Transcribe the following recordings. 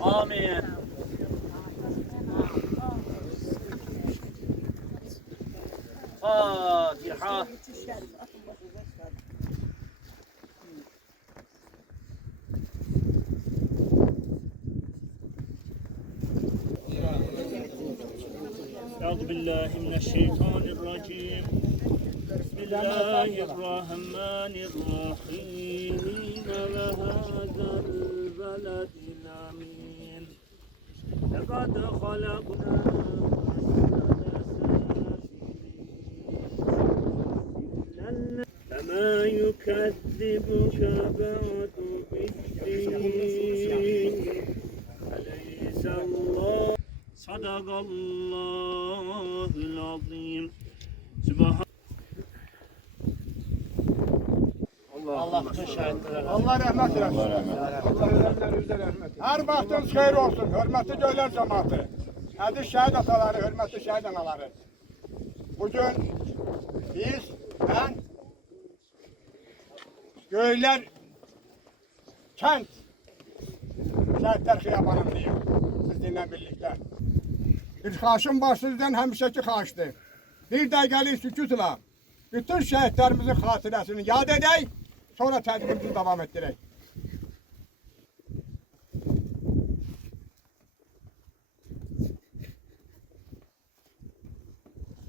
Amin. Fatiha. أعوذ بالله من الشيطان الرجيم. بسم الله الرحمن الرحيم. وهذا البلد الأمين لقد خلقنا فما يكذبك بعد بالدين أليس الله صدق الله العظيم. Subhan Allah şahitler. Allah rahmet eylesin. Allah ölenlerimize rahmet eylesin. Her bahtınız hayır olsun. Hürmetli göyler cemaati. Hadi şehit ataları, hürmetli şehit anaları. Bugün ben Göyler Kent Şehitler Xiyabanındayım. Sizinle birlikte. Bir xaşım var sizden həmişəki xaşdır. Bir dəqiqəlik sükutla bütün şehitlerimizin xatirəsini yad edək, sonra tədbirimizi devam etdirək.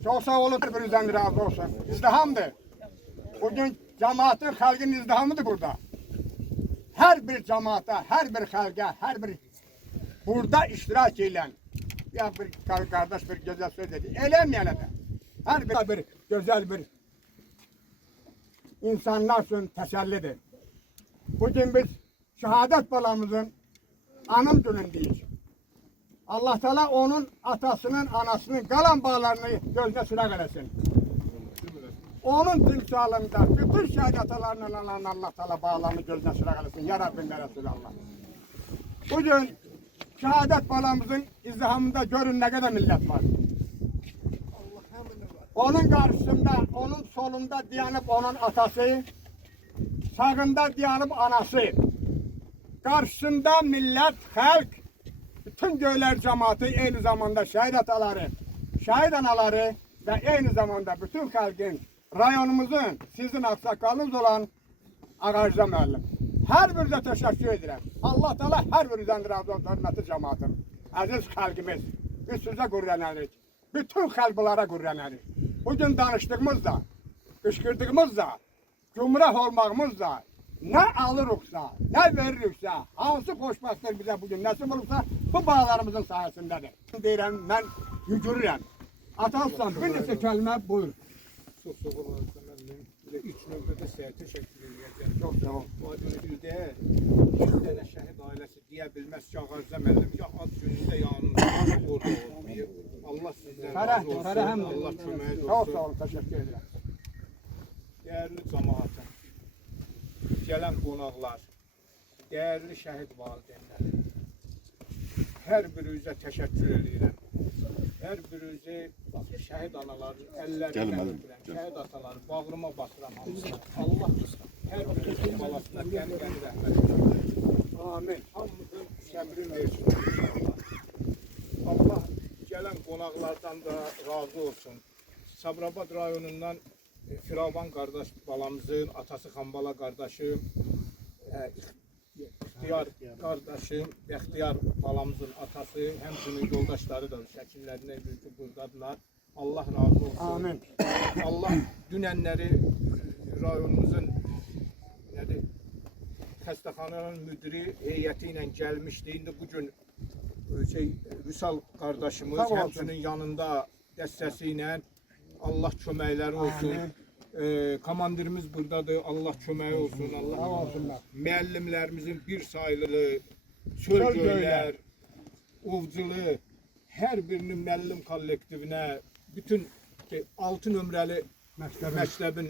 Çok sağ olun, birinizden razı olsun. İzdihamdır. Bugün cemaatin, xalqın izdihamıdır burada. Her bir cemaata, her bir xalqa, her bir burada iştirak eylən. Ya bir kardeş bir güzel söz dedi. Eləməyənə də. Her bir güzel bir insanlar üçün təsəllidir. Bugün biz şehadet balamızın anım günündeyiz. Allah Teala onun atasının, anasının qalan bağlarını gözünə sürək eləsin. Onun timsalında bütün şehit atalarının analarının Allah Teala bağlarını gözünə sürək eləsin. Ya Rabbim ve Resulallah. Bugün şehadet balamızın izdihamında görün ne kadar millet var. Onun karşısında, onun solunda dayanıp onun atası, sağında dayanıp anası. Karşısında millet, halk, bütün göyler cemaati, aynı zamanda şehit ataları, şehit anaları ve aynı zamanda bütün halkın, rayonumuzun, sizin aksakalınız olan Ağacda müəllim. Her birine teşekkür ederim. Allah Teala her birinizden razı olsun, hürmetli cemaatim. Aziz halkımız, biz size gurreneriz. Bütün kalblara gurreneriz. Bugün danıştığımızda, kışkırdığımızda, gümrah olmağımızda, ne alırıksa, ne veririkse, hansı xoşbəxtlik bize bugün nasip olursa, bu bağlarımızın sayesindedir. Deyirəm, ben yücürürəm. Atalsan, bir neçə kəlmə buyur. Çok sağ olun. İlk növbədə sizə təşəkkür edirəm. Çok sağ ol. Bu ildə bir dənə şəhid ailəsi deyə bilməz ki, Ağacda müəllim ya ad günündə yanında orada olmayıb. Allah sizdən razı olsun. Allah köməyiniz olsun. Çok sağ olun, teşekkür ederim. Değerli cəmaatım, gələn qonaqlar, değerli şəhid valideynləri, hər birinizə təşəkkür edirəm. Hər birinizə şəhid anaların əllərini öpürəm, şəhid ataları bağrıma basıram hamısına. Allah hər birinizin balasına qəni-qəni rəhmət edir. Amin. Hamımızın səbrin versin inşallah. Allah gələn qonaqlardan da razı olsun. Sabirabad rayonundan Firavan qardaş balamızın, atası Xambala qardaşım, İxtiyar qardaşım, Bəxtiyar balamızın atası, həmçinin yoldaşları da şəkillərinə buradadılar. Allah razı olsun. Amin. Allah dünənləri rayonumuzun xəstəxananın müdiri heyəti ilə gəlmişdi. İndi bugün Vüsal qardaşımız həmçinin yanında dəstəsi ilə Allah köməkləri olsun. Komandirimiz buradadır. Allah köməyi olsun. Allah olsunlar. Müəllimlərimizin bir sayılı, Çölgöylər, Ovculu, hər birinin müəllim kollektivinə, bütün 6 nömrəli məktəbin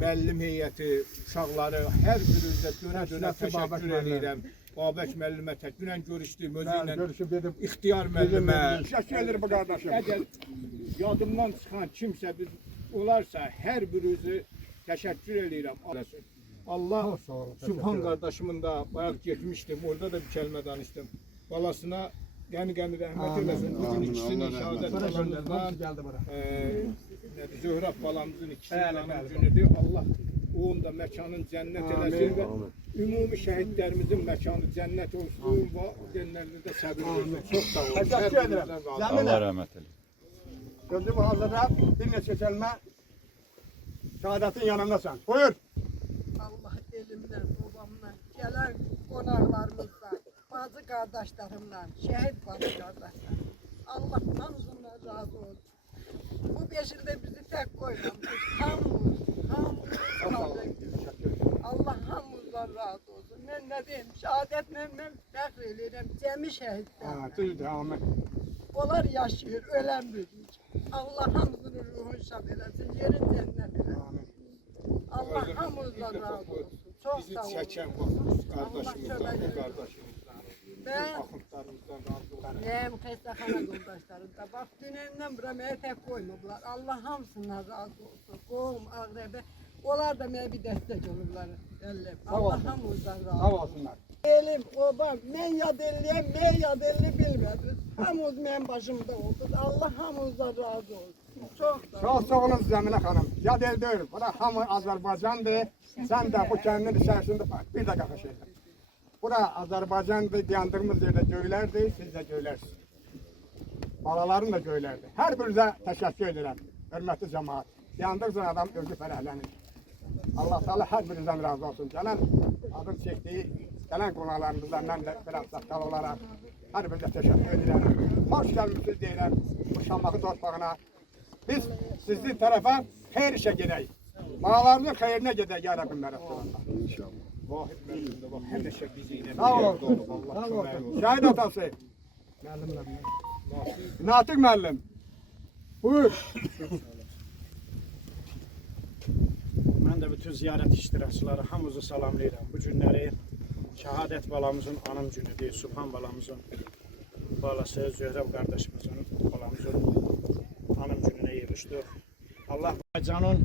müəllim heyəti, uşaqları, hər birinizə dönə-dönə təşəkkür edirəm. Babək müəllimə dünən görüşdüm özü Ben ilə. görüşüp dedim. İxtiyar müəllimə. Teşekkür ederim bu kardeşim. Əgər yadımdan çıxan kimsə biz olarsa hər birinizi təşəkkür edirəm. Allah Sağ olun, təşəkkür Subhan ederim. qardaşımın da bayaq getmişdim. Orada da bir kəlmə danışdım. Balasına qəni rəhmət Amin, eləsin. Bugün amin, ikisini Allah şəhadət Bana gönderdim. balamızdan Geldi bana. nədir, Zöhrab balamızın ikisinin Bəli, anım bəli. günüdür. Allah onun da məkanın cənnət Amin, eləsin və amin. ümumi şəhidlərimizin məkanı cənnət olsun və denlərində də səbir olsun. Çox sağ olun. Teşekkür Hər ederim. birinizdən razı olun. Zemine. Allah rahmet eylesin. Gözümü hazırlayıp bir neçe kelime şehadetin yanındasan. Buyur. Allah elimden, babamdan, gelen konaklarımızdan, bazı kardeşlerimden, şehit bazı kardeşler. Allah hamdından razı olsun. Bu 5 yılda bizi tek koymamış. Hamdolsun. Allah hamdından razı olsun. Ben ne diyeyim, şehadetle ben fəxr edirəm. Cəmi şehitler. Ha, düzdür, amin. Onlar yaşayır, ölen bir. Allah hamdının ruhunu şad eləsin, yerin cennet eləsin. Amin. Allah hamımızdan razı olsun. Çok Bizi sağ olun. çəkən bu qardaşımızdan, bu qardaşımızdan, Ben axundlarımızdan razı olsun. benim xəstəxana yoldaşlarım da bak dünəndən bura məni tək qoymadılar. Allah hamısından razı olsun. Qohum, ağrəbə. Onlar da mənə bir dəstək olurlar. Əllim. Sağ Allah olsun. hamımızdan razı Sağ olsun. olsunlar. Elim, obam, mən yad elliyəm, mən yad elli bilmədim. Hamımız mənim başımda oldu. Allah hamımızdan razı olsun. Çok sağ olun. Çok sağ olun Zemine Hanım. Ya değil değil. Bura hamı Azerbaycan'dı. Sen de bu kendin içerisinde bak. Bir dakika şeyler. Bura Azerbaycan'dı. Dayandığımız yerde göylerdi. Siz de göylersiniz. Balaların da göylerdi. Her birinize teşekkür ederim. Hürmetli cemaat. Yandıkça adam özü ferahlenir. Allah Teala her birinizden razı olsun. Gelen adım çektiği gelen konularımızdan ben de biraz sakal olarak her birine teşekkür ederim. Hoş gelmişsiniz diyelim bu Şammakı torpağına. Biz sizin tarafa her işe gideyiz. Bağlarının hayrına gideyiz ya Rabbim Resulallah. İnşallah. Vahid müəllim də bax, həmişə bizi ilə Sağ ol. birlikdə olub. Allah Sağ kömək olsun. olsun. Şahit atası. Natık müəllim. Buyur. Mən də bütün ziyarət iştirakçıları hamınızı salamlayıram. Bu günləri şəhadət balamızın anım günüdür. Subhan balamızın balası, Zöhrəb qardaşımızın balamızın anım gününə yığışdıq. Allah Azərbaycanın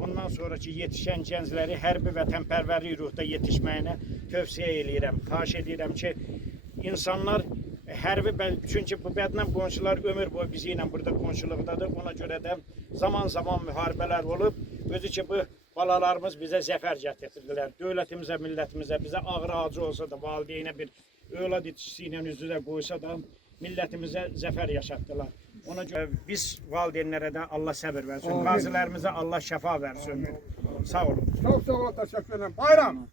bundan sonraki yetişən gəncləri hərbi vətənpərvərlik ruhda yetişməyinə tövsiyə eləyirəm. Xahiş edirəm ki, insanlar hərbi, çünki bu bədnəm qonşular ömür boyu bizi ilə burada qonşuluqdadır. Ona görə də zaman müharibələr olub. Özü ki, bu balalarımız bizə zəfər gətirdilər. Dövlətimizə, millətimizə, bizə ağır acı olsa da, valideynə bir övlad yetişisi ilə üz-üzə qoysa da, millətimizə zəfər yaşatdılar. Ona görə biz valideynlərə də Allah səbir versin. Qazilərimizə Allah şəfa versin. Sağ olun. Çok sağ olun. Teşekkür ederim. Bayram.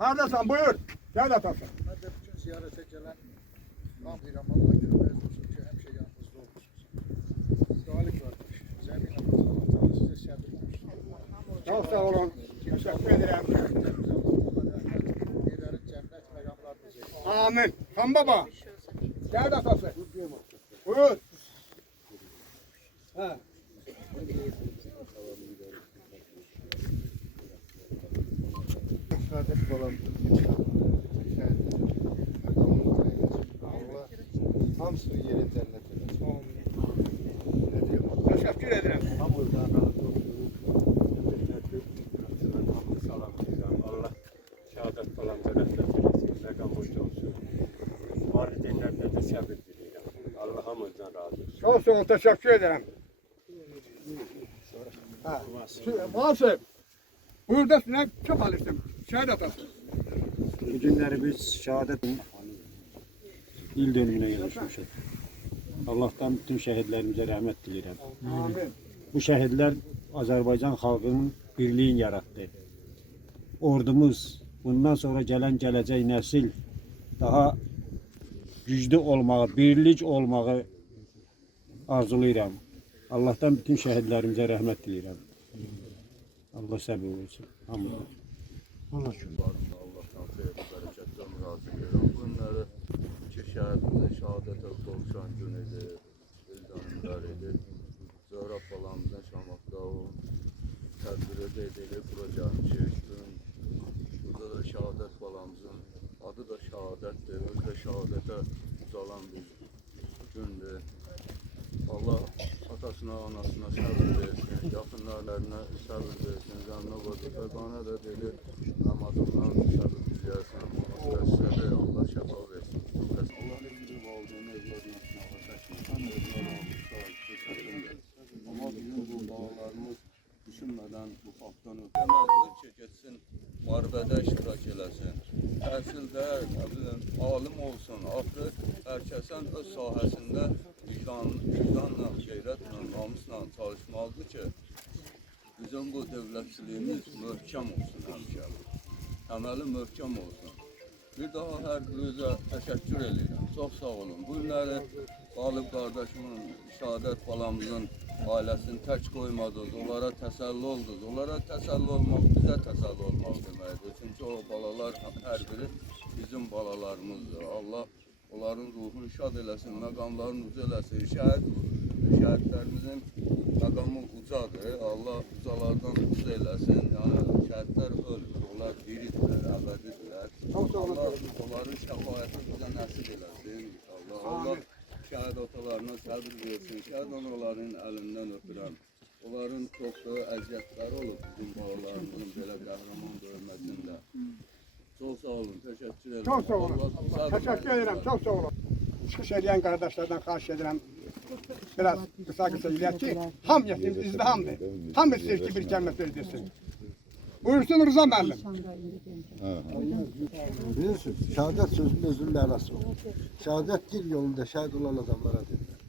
Neredesin? Buyur. Gel atası. Ben de bütün ziyarete gelen Rabbim Allah görmez olsun ki hemşe yanınızda olursunuz. Galip varmış. Zemin Allah Teala size sabır versin. Çok sağ olun. Teşekkür ederim. Yerlerin cennet mekanlarınız eylesin. Amin. Tam baba. Gel atası. Buyur. He. Şehadet olan Allah hamısının yeri cennet eylesin. Ne diyeyim Allah. Teşekkür ederim. Allah şehadet balamıza rəhmət eylesin. Rəqəm hoş olsun. Valideynlərlə də səbir diləyirəm. Allah hamımızdan razı olsun. Çok sağ olun. Teşekkür ederim. Ha. Vasıf. Buyur da ne çok alıştım. Şahit atası. Bu günləri biz şəhadət il dönümünə yığışmışıq. Allah'tan bütün şəhidlərimizə rəhmət diləyirəm. Amin. Bu şəhidlər Azərbaycan xalqının birliyin yaratdı. Ordumuz bundan sonra gələcək nəsil daha güclü olmağı, birlik olmağı arzulayıram. Allah'tan bütün şəhidlərimizə rəhmət diləyirəm. Allah səbir olsun. Hamıdan. Allah'tan xeyir, bərəkətdən razı edirəm. Bunları ki, şəhidimizin şəhadətə qovuşan günüdür, vicdanındaydı. Zöhrəb balamızın Şamlıqda o tədbiri də edilir, bura gəlmişik. Burada da şəhadət balamızın ad adı da şəhadətdir. Özü də şəhadətə uzalan bir gündür. Allah atasına, anasına səbir versin, yaxınlarına səbir versin, canına qoydu. Bana da dedi, Ramazandan səbir diləyərsən, sizə də Allah şəfa versin. Allah bizim valideyn evladına sınağa çəkməsin, evladına müstahil. Ama bizim bu bağlarımız düşünmədən bu faktdan ötəməzdir ki, getsin müharibədə iştirak eləsin. Təhsildə, alim olsun, axı hər kəsən öz sahəsində vicdanla, qeyrətlə, namusla çalışmalıdır ki, bizim bu dövlətçiliyimiz möhkəm olsun həmişə. Əməli möhkəm olsun. Bir daha hər birinizə təşəkkür edirəm. Çox sağ olun. Bu günləri Qalib qardaşımın, Şəhadət balamızın ailəsini tək qoymadınız, onlara təsəlli oldunuz. Onlara təsəlli olmaq, bizə təsəlli olmaq deməkdir. Çünki o balalar hər biri bizim balalarımızdır. Allah onların ruhunu şad eləsin, məqamlarını uca eləsin. Şəhidlərimizin məqamı ucadır. Allah ucalardan uca eləsin. Yəni şəhidlər ölür, onlar diridirlər, əbədidirlər. Allah onların şəfayəti bizə nəsib eləsin inşallah. Allah şəhid atalarına səbir versin. Şəhid anaların əlindən öpürəm. Onların çoxlu əziyyətləri olub bizim bağlarımızın belə qəhrəman dövmətində. Çox sağ olun, təşəkkür ederim. Çok sağ olun. Teşekkür ederim. Çok sağ olun. Çıkış edeyen kardeşlerden karşı ederim. Biraz kısa diyeceğim ki hamiyetimiz izdihamdır. Ham istiyor ki bir kelime söylesin. Buyursun Rıza Müəllim. Biliyorsun, şehadet sözünün özünün mənası var. Şehadet dil yolunda şehit olan adamlara dediler.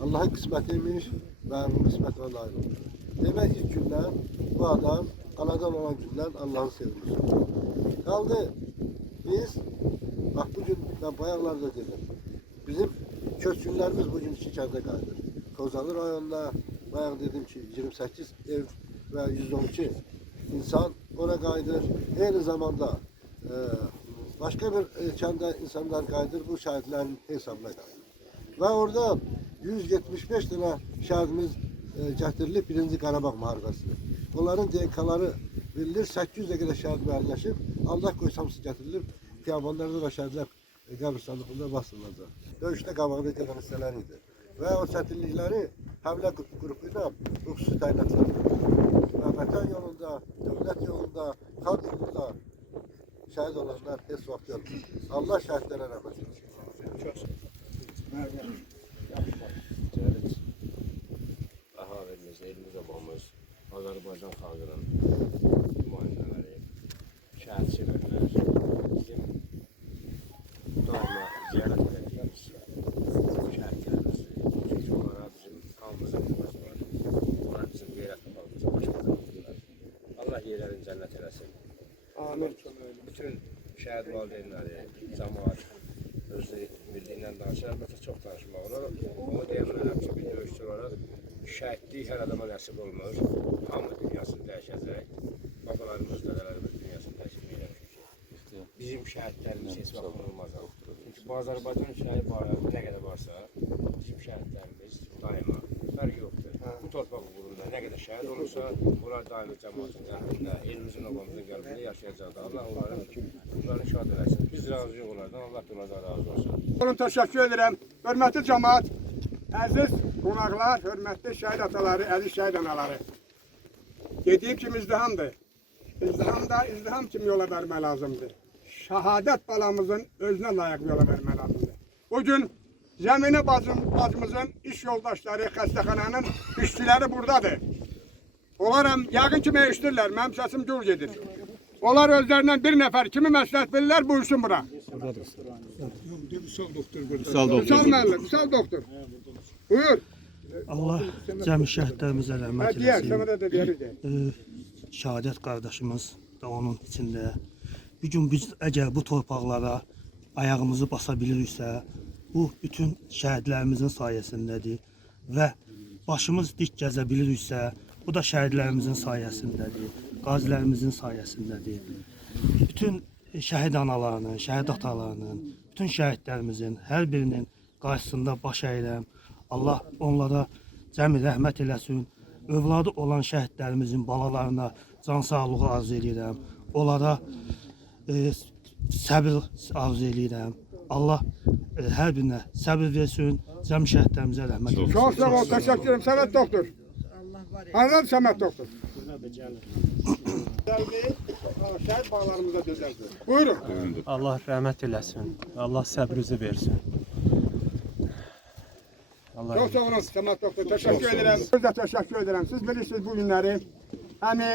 Allah'ın kısmetiymiş ve Allah'ın kısmetine nail olur. Demek ilk günden bu adam anadan olan günden Allah'ın sevgisi. Kaldı biz, bak bugün ben bayağılarda dedim. Bizim köçkünlerimiz bugün iki kərdə qayıdır. Kozanlı rayonunda bayağı dedim ki 28 ev ve 112 insan oraya qayıdır. Aynı zamanda başka bir kəndə insanlar qayıdır bu şəhidlərin hesabına qayıdır. Ve orada 175 tane şəhidimiz gətirilib birinci Qarabağ müharibəsində. Onların DNK'ları verilir, 800'e kadar şəhid müəlləşib, Allah qoysa hamısı gətirilib, xiyabanlarda da şəhidlər qəbirstanlığında basılacaq. Döyüşdə qabağda gələn hissələr idi. Və o çətinlikləri Həmlə qrupu ilə xüsusi təyinatlar və vətən yolunda, dövlət yolunda, xalq yolunda şəhid olanlar heç vaxt yoxdur. Allah şəhidlərə rəhmət etsin. Əhalimiz, elimiz obamız, Azərbaycan xalqının nümayəndələri, şəhidçilərlər bizim daima ziyarət edəcəyimiz şəhidlərimiz. Çünki onlara bizim qanımıza borc var. Onlar bizim qeyrətli qanımıza başladırlar. Allah yerlərini cənnət eləsin. Amin. Bütün şəhid valideynləri, cəmaat özü bildiyindən danışır. Əlbəttə çox danışmaq olar. Onu deyəmələm ki, bir döyüşçü olaraq şəhidlik hər adama nəsib olmur. Hamı dünyasını dəyişəcək. Babalarımız, dədələrimiz dünyasını dəyişməyəcək. Bizim şəhidlərimiz heç vaxt unulmaz. Çünki bu Azərbaycan şəhid bayrağı nə qədər varsa, bizim şəhidlərimiz daima fərq yoxdur. Bu torpaq uğrunda nə qədər şəhid olursa, onlar daima cəmaatın cənnətində, elimizin, obamızın qəlbində yaşayacaqdır. Allah onların şad eləsin. Biz razıyıq onlardan, Allah da onlardan razı olsun. Olun, teşekkür ederim. Hürmetli cemaat, aziz qonaqlar, hürmetli şəhid ataları, əziz şəhid anaları. Dediğim kimi izdihamdır. İzdiham kimi yola vermək lazımdır. Şəhadət balamızın özünə layiq yola vermək lazımdır. Bugün Cəminə bacımızın iş yoldaşları, xəstəxananın işçiləri buradadır. Onlar yəqin ki məyişdirlər, mənim səsim gür gedir. Onlar özlərindən bir nəfər kimi məsləhət verirlər, buyursun bura. Vüsal doktor. Vüsal müəllim, Vüsal doktor. Buyur. Allah cəmi şəhidlərimizə rəhmət Deyər, eləsin. sənə də deyərik. Şəhadət qardaşımız da onun içində. Bir gün biz əgər bu torpaqlara ayağımızı basa biliriksə, bu bütün şəhidlərimizin sayəsindədir və başımız dik gəzə biliriksə, bu da şəhidlərimizin sayəsindədir, qazilərimizin sayəsindədir. Bütün şəhid analarının, şəhid atalarının, bütün şəhidlərimizin hər birinin qarşısında baş əyirəm. Allah onlara cəmi rəhmət eləsin. Övladı olan şəhidlərimizin balalarına can sağlığı arzu edirəm. Onlara səbir arzu edirəm. Allah hər birinə səbir versin. Cəm şəhidlərimizə rəhmət etsin. Çox sağ ol, təşəkkür ederim. Səməd doktor. Hardan Səməd doktor? Gəldi, şəhid bağlarımıza dözəldi. Buyurun. Allah rəhmət eləsin. Allah səbrinizi versin. Allah Çox sağ olun Səməd doktor, təşəkkür edirəm. Biz də təşəkkür edirəm. Siz bilirsiniz bu günləri, hani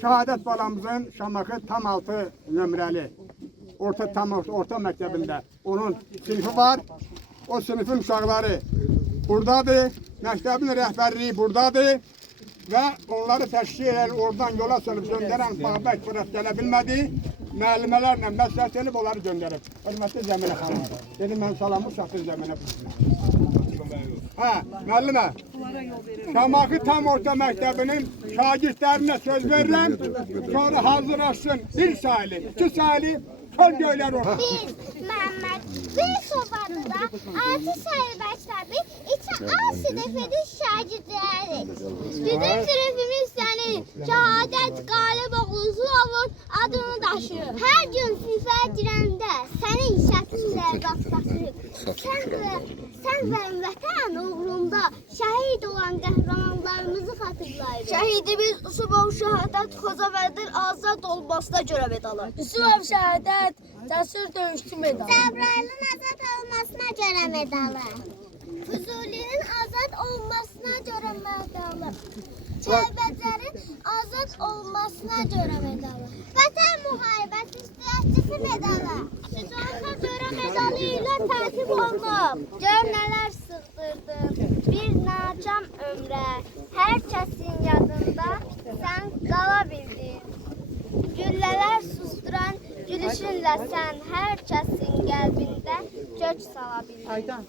şəhadət balamızın Şamaxı tam 6 nömrəli orta məktəbində onun sinifi var. O sinifin uşaqları buradadır, məktəbin rəhbərliyi buradadır və onları təşkil edən, oradan yola sınıf göndərən Babək bura gələ bilmədi. Müəllimələrlə məsləhət edib onları göndərib. Hörmətli Cəmilə xanım, dedim mən salamı çatır Cəmilə. Hə, müəllimə, Şamaxı tam orta məktəbinin şagirdlərinə söz verirəm, sonra hazırlaşsın bir sayılı, 2 sayılı, çöl göylər olsun. Biz, Məhəmməd, bir sobadıda 6 sayı məktəbi, 2 A sinifinin şagirdləri. Bizim sinifimiz səni Şəhadət Qalib Oğuzluovun adını daşıyır. Hər gün sinifə girəndə sənin şəklinlə rastlaşırıq. Sən və vətən uğrunda şəhid olan qəhrəmanlarımızı xatırlayırıq. Şəhidimiz Yusufov Şəhadət Xozavərdin azad olmasına görə medalı. Yusufov Şəhadət cəsur döyüşçü medalı. Cəbrayılın azad olmasına görə medalı. Füzulinin azad olmasına görə medalı. Kəlbəcərin azad olmasına görə medalı. Vətən müharibəsi iştirakçısı medalı. Şücaata görə medalı ilə tərtib olunub. Gör nələr sığdırdın bir nacam ömrə. Hər kəsin yadında sən qala bildin. Güllələr susturan gülüşünlə sən hər kəsin qəlbində kök sala bildin.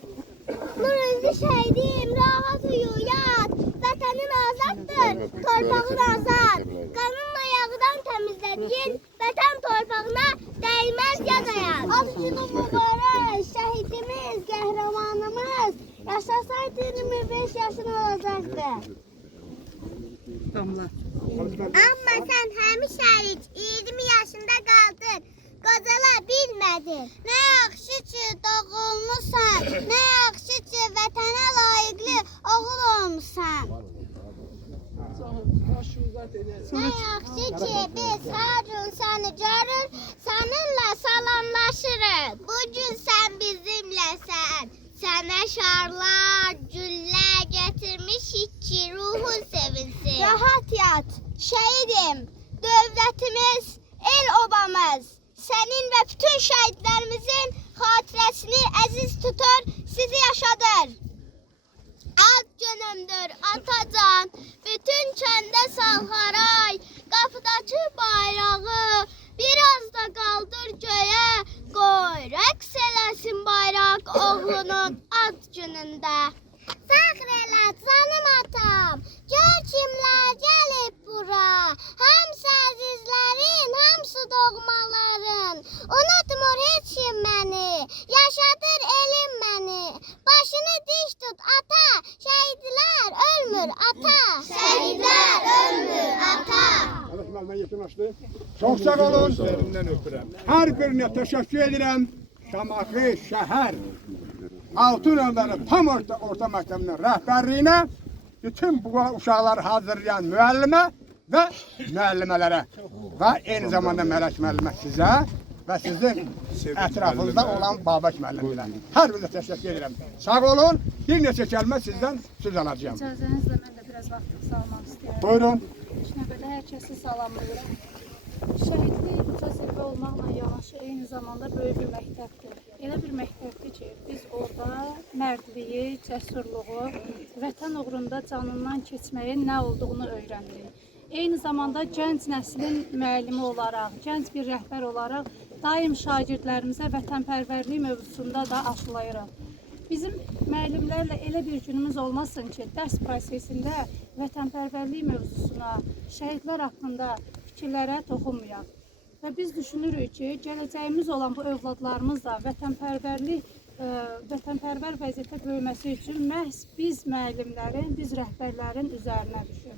Nuruzlu şəhidim, rahat uyu, yat. Vətənin azaddır, torpağın azad. Qanınla yağdan təmizlədiyin vətən torpağına dəyməz yaz ayaq. Ad günü mübarək, şəhidimiz, qəhrəmanımız yaşasaydı 25 yaşın olacaqdı. Amma sən həmişəlik 20 yaşında qaldın. Qocala bilmədin. Nə yaxşı ki doğulmusan, nə yaxşı ki vətənə layiqli oğul olmusan. Nə yaxşı ki biz hər gün səni görür, səninlə salamlaşırıq. Bugün sən bizimləsən. Sənə şarlar, güllər gətirmişik ki ruhun sevinsin. Rahat yat, şəhidim, dövlətimiz, el obamız. Sənin və bütün şəhidlərimizin xatirəsini əziz tutur, sizi yaşadır. Ad günümdür atacan, bütün kəndə salxaray, qapıdakı bayrağı biraz da qaldır göyə, qoy rəqs eləsin bayraq oğlunun ad günündə. Fəxr elə canım atam, gör kimlər gəlib bura, hamısı əzizlərin, hamısı doğmaların. Unutmur heç kim məni, yaşadır elim məni. Başını dik tut ata, şəhidlər ölmür ata. Şəhidlər ölmür ata. Mən yekunlaşdı. Çox sağ olun. Hər birinə təşəkkür edirəm. Şamaxı şəhər 6 nömrəli tam orta məktəbinin rəhbərliyinə, bütün bu uşaqları hazırlayan müəllimə və müəllimələrə və eyni zamanda Mələk müəllimə sizə və sizin ətrafınızda olan Babək müəllimlərə. Hər birinə təşəkkür edirəm. Sağ olun. Bir neçə kəlmə sizdən söz alacağım. İcazənizlə mən də biraz vaxtınızı almaq istəyirəm. Buyurun. İlk növbədə hər kəsi salamlayıram. Şəhidlik uca zirvə olmaqla yanaşı eyni zamanda böyük bir məktəbdir. Elə bir məktəbdir ki, biz orada mərdliyi, cəsurluğu, vətən uğrunda canından keçməyin nə olduğunu öyrənirik. Eyni zamanda gənc nəslin müəllimi olaraq, gənc bir rəhbər olaraq daim şagirdlərimizə vətənpərvərlik mövzusunda da aşılayırıq. Bizim müəllimlərlə elə bir günümüz olmasın ki, dərs prosesində vətənpərvərlik mövzusuna, şəhidlər haqqında fikirlərə toxunmayaq. Və biz düşünürük ki, gələcəyimiz olan bu övladlarımız da vətənpərvər vəziyyətə böyüməsi üçün məhz biz müəllimlərin, biz rəhbərlərin üzərinə düşür.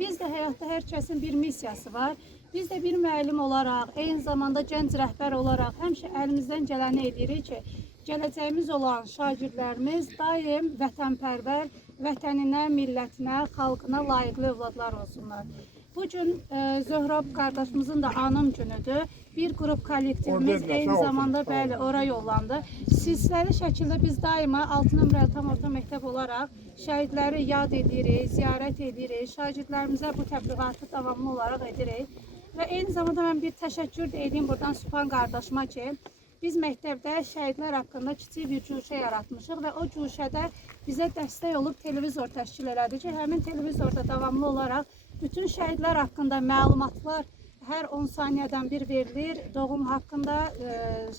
Biz də həyatda hər kəsin bir missiyası var. Biz də bir müəllim olaraq, eyni zamanda gənc rəhbər olaraq həmişə əlimizdən gələni edirik ki, gələcəyimiz olan şagirdlərimiz daim vətənpərvər, vətəninə, millətinə, xalqına layiqli övladlar olsunlar. Bugün Zöhrab qardaşımızın da anım günüdür. Bir qrup kollektivimiz eyni zamanda bəli ora yollandı. Silsiləli şəkildə biz daima 6 nömrəli tam orta məktəb olaraq şəhidləri yad edirik, ziyarət edirik, şagirdlərimizə bu təbliğatı davamlı olaraq edirik. Və eyni zamanda mən bir təşəkkür də edeyim buradan Sübhan qardaşıma ki, biz məktəbdə şəhidlər haqqında kiçik bir cuşə yaratmışıq və o cuşədə bizə dəstək olub televizor təşkil elədi ki, həmin televizorda davamlı olaraq bütün şəhidlər haqqında məlumatlar hər 10 saniyədən bir verilir, doğum haqqında,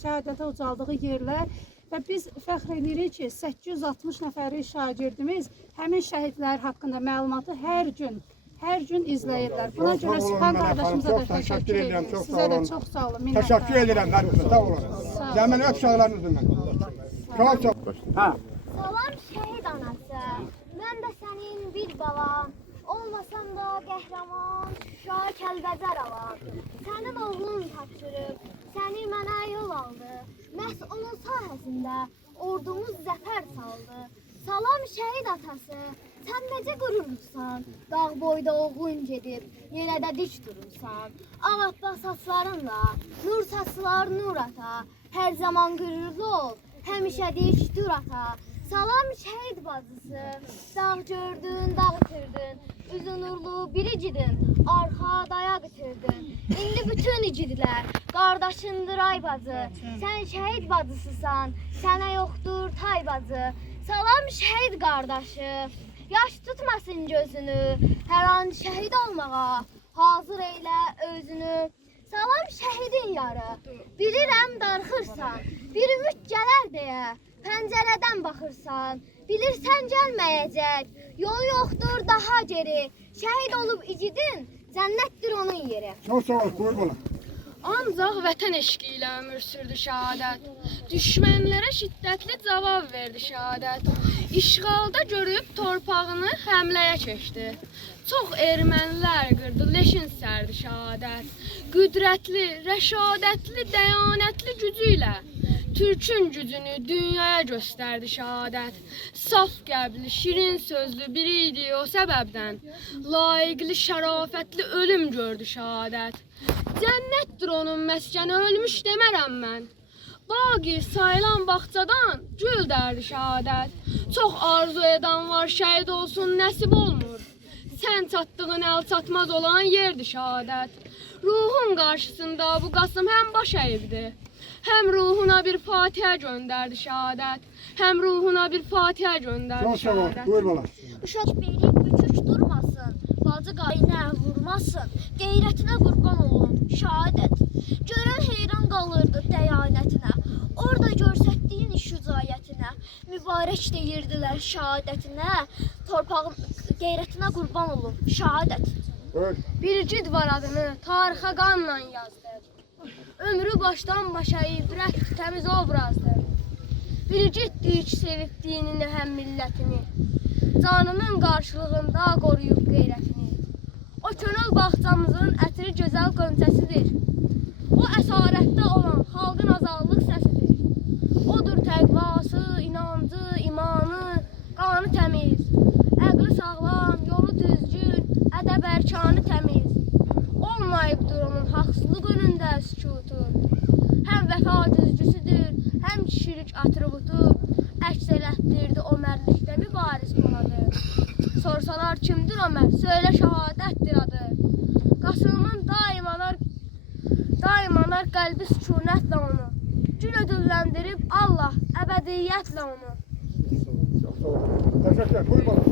şəhadətə ucaldığı yerlər və biz fəxr edirik ki, 860 nəfəri şagirdimiz həmin şəhidlər haqqında məlumatı hər gün izləyirlər. Buna görə Sübhan qardaşımıza da təşəkkür edirəm. Sizə də çox sağ olun. Təşəkkür edirəm hər birə, sağ olun. Cəmil öp uşaqlarınızı mən. Çox. Salam şəhid anası, mən də sənin bir balam. Olmasam da qəhrəman, Şuşa Kəlbəzər alan. Sənin oğlun tapşırıb, səni mənə yol aldı. Məhz onun sayəsində ordumuz zəfər saldı. Salam şəhid atası, sən necə qürurlusan? Dağ boyda oğlun gedib, yenə də dik durursan. Ağappaq saçlarınla, nur saçlar nur ata. Hər zaman qürurlu ol, həmişə dik dur ata. Salam şəhid bacısı, dağ gördün, dağ itirdin. Üzü nurlu bir icidin, arxa dayaq itirdin. İndi bütün icidlər, qardaşındır ay bacı. Sən şəhid bacısısan, sənə yoxdur tay bacı. Salam şəhid qardaşı, yaş tutmasın gözünü. Hər an şəhid olmağa, hazır eylə özünü. Salam şəhidin yarı, bilirəm darxırsan. Bir ümid gələr deyə, pəncərədən baxırsan. Bilirsən gəlməyəcək, yol yoxdur daha geri. Şəhid olub icidin, cənnətdir onun yeri. Çox sağ ol, buyur bana. Ancaq vətən eşqi ilə ömür sürdü şəhadət. Düşmənlərə şiddətli cavab verdi şəhadət. İşğalda görüb torpağını həmləyə keçdi. Çox ermənilər qırdı, leşin sərdi şəhadət. Qüdrətli, rəşadətli, dəyanətli gücü ilə Türkün gücünü dünyaya göstərdi şəhadət. Saf qəbli, şirin sözlü biri idi o səbəbdən. Layiqli, şərafətli ölüm gördü şəhadət. Cənnətdir onun məskəni, ölmüş demərəm mən. Baqi sayılan bağçadan gül dərdi şəhadət. Çox arzu edən var, şəhid olsun, nəsib olmur. Sən çatdığın əl çatmaz olan yerdir şəhadət. Ruhun qarşısında bu Qasım həm baş əyibdi. Həm ruhuna bir fatihə göndərdi şəhadət. Həm ruhuna bir fatihə göndərdi şəhadət. Buyur bana. Uşaq beylik bükük durmasın, bacı qayına vurmasın. Qeyrətinə qurban olun, şəhadət. Görən heyran qalırdı dəyanətinə. Orada görsətdiyin şücaətinə. Mübarək deyirdilər şəhadətinə. Torpağın qeyrətinə qurban olun, şəhadət. Bir cid var adını tarixə qanla yazdı. Ömrü başdan başa ibrət təmiz obrazdır. Bir ciddi ki sevib dinini həm millətini. Canının qarşılığında qoruyub qeyrətini. O könül bağçamızın ətri gözəl qönçəsidir. O əsarətdə olan xalqın azadlıq səsidir. Odur təqvası, inancı, imanı, qanı təmiz. Əqli sağlam, yolu düzgün, ədəb ərkanı təmiz. Olmayıbdır onun haqsızlıq önündə sükutu. Həm vəfa düzgüsüdür, həm kişilik atributu. Əks elətdirdi o mərlikdə mübariz qoladı. Sorsalar kimdir o mərd, söylə şəhadətdir adı. Qasımın daimalar qəlbi sükunətlə onu. Gün ödülləndirib Allah əbədiyyətlə onu. Təşəkkür, buyur bana.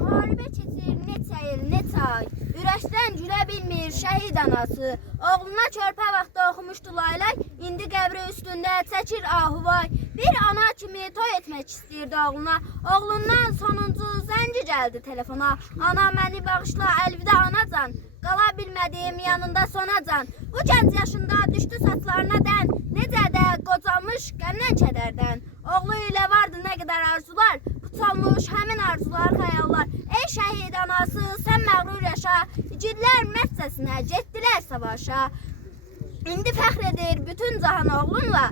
Müharibə keçir neçə il, neçə ay. Ürəkdən gülə bilmir şəhid anası. Oğluna körpə vaxtda oxumuşdu laylay, indi qəbri üstündə çəkir ahuvay. Bir ana kimi toy etmək istəyirdi oğluna. Oğlundan sonuncu zəngi gəldi telefona. Ana məni bağışla, əlvidə anacan. Qala bilmədiyim yanında sonacan. Bu gənc yaşında düşdü saçlarına dən. Necə də qocalmış qəmdən kədərdən. Oğlu ilə vardı nə qədər arzular. Puçalmış həmin arzular, xəyallar. Ey şəhid anası, sən məğrur yaşa. İgidlər məssəsinə getdilər savaşa. İndi fəxr edir bütün cahan oğlunla.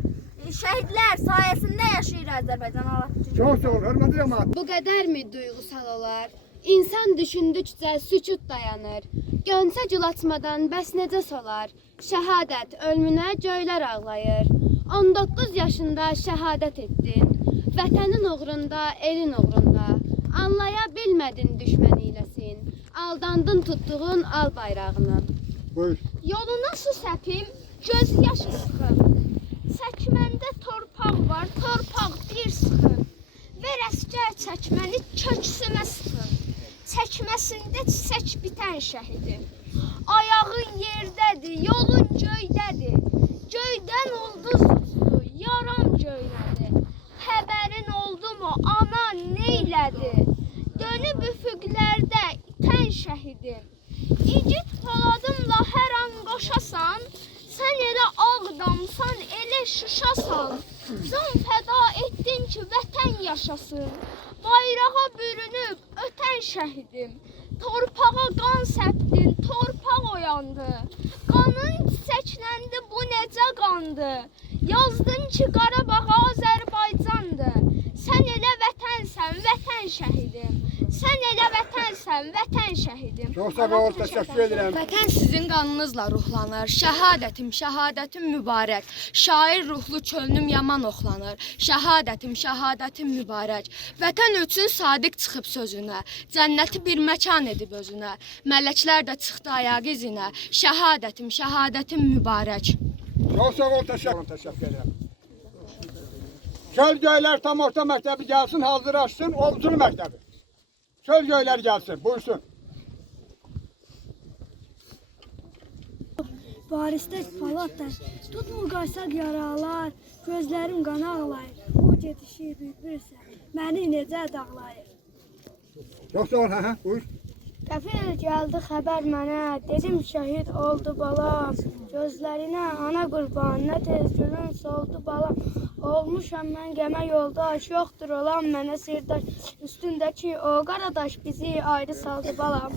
Şəhidlər sayəsində yaşayır Azərbaycan. Allah Çox sağ ol, hörmətli cəmaət. Bu qədərmi duyğusal olar? İnsan düşündükcə sükut dayanır. Gönsə cılatmadan bəs necə solar? Şəhadət ölümünə göylər ağlayır. 19 yaşında şəhadət etdin. Vətənin uğrunda, elin uğrunda. Anlaya bilmədin düşmən iləsin. Aldandın tutduğun al bayrağını. Buyur. Yoluna su səpim, göz yaşı sıxım. Çəkməndə torpaq var, torpaq bir sıxım. Ver əskər çəkməni köksümə sıxım. Çəkməsində çiçək bitən şəhidim. Ayağın yerdədir, yolun göydədir. Göydən ulduz uçdu, yaram göynədi. Xəbərin oldu mu, ana neylədi? Dönüb üfüqlərdə itən şəhidim. İgid Poladımla hər an qoşasan, sən elə Ağdamsan, elə Şuşasan. Can fəda etdin ki, vətən yaşasın. Bayrağa bürünüb ötən şəhidim. Torpağa qan səpdin, torpaq oyandı. Qanın çiçəkləndi, bu necə qandı? Yazdın ki, Qarabağ Azərbaycandır. Sən elə vətənsən, vətən şəhidim. Sən elə vətənsən, vətən şəhidim. Çox sağ ol, təşəkkür edirəm. Vətən sizin qanınızla ruhlanır. Şəhadətim, şəhadətim mübarək. Şair ruhlu könlüm yaman oxlanır. Şəhadətim, şəhadətim mübarək. Vətən üçün sadiq çıxıb sözünə. Cənnəti bir məkan edib özünə. Mələklər də çıxdı ayaq izinə. Şəhadətim, şəhadətim mübarək. Çox sağ ol, təşəkkür edirəm. Çöl göylər tam orta məktəbi gəlsin, hazırlaşsın, Ovculu məktəbi. Çöl göylər gəlsin, buyursun. Parisdə palatlar, tutmur qaysaq yaralar, gözlərim qana ağlayır. O gedişi bülbülsə, məni necə dağlayır. Çox sağ ol, buyur. Qəfil gəldi xəbər mənə, dedim şəhid oldu balam. Gözlərinə ana qurban, nə tez gülün soldu balam. Olmuşam mən qəmə yoldaş, yoxdur olan mənə sirdaş. Üstündəki o qaradaş bizi ayrı saldı balam.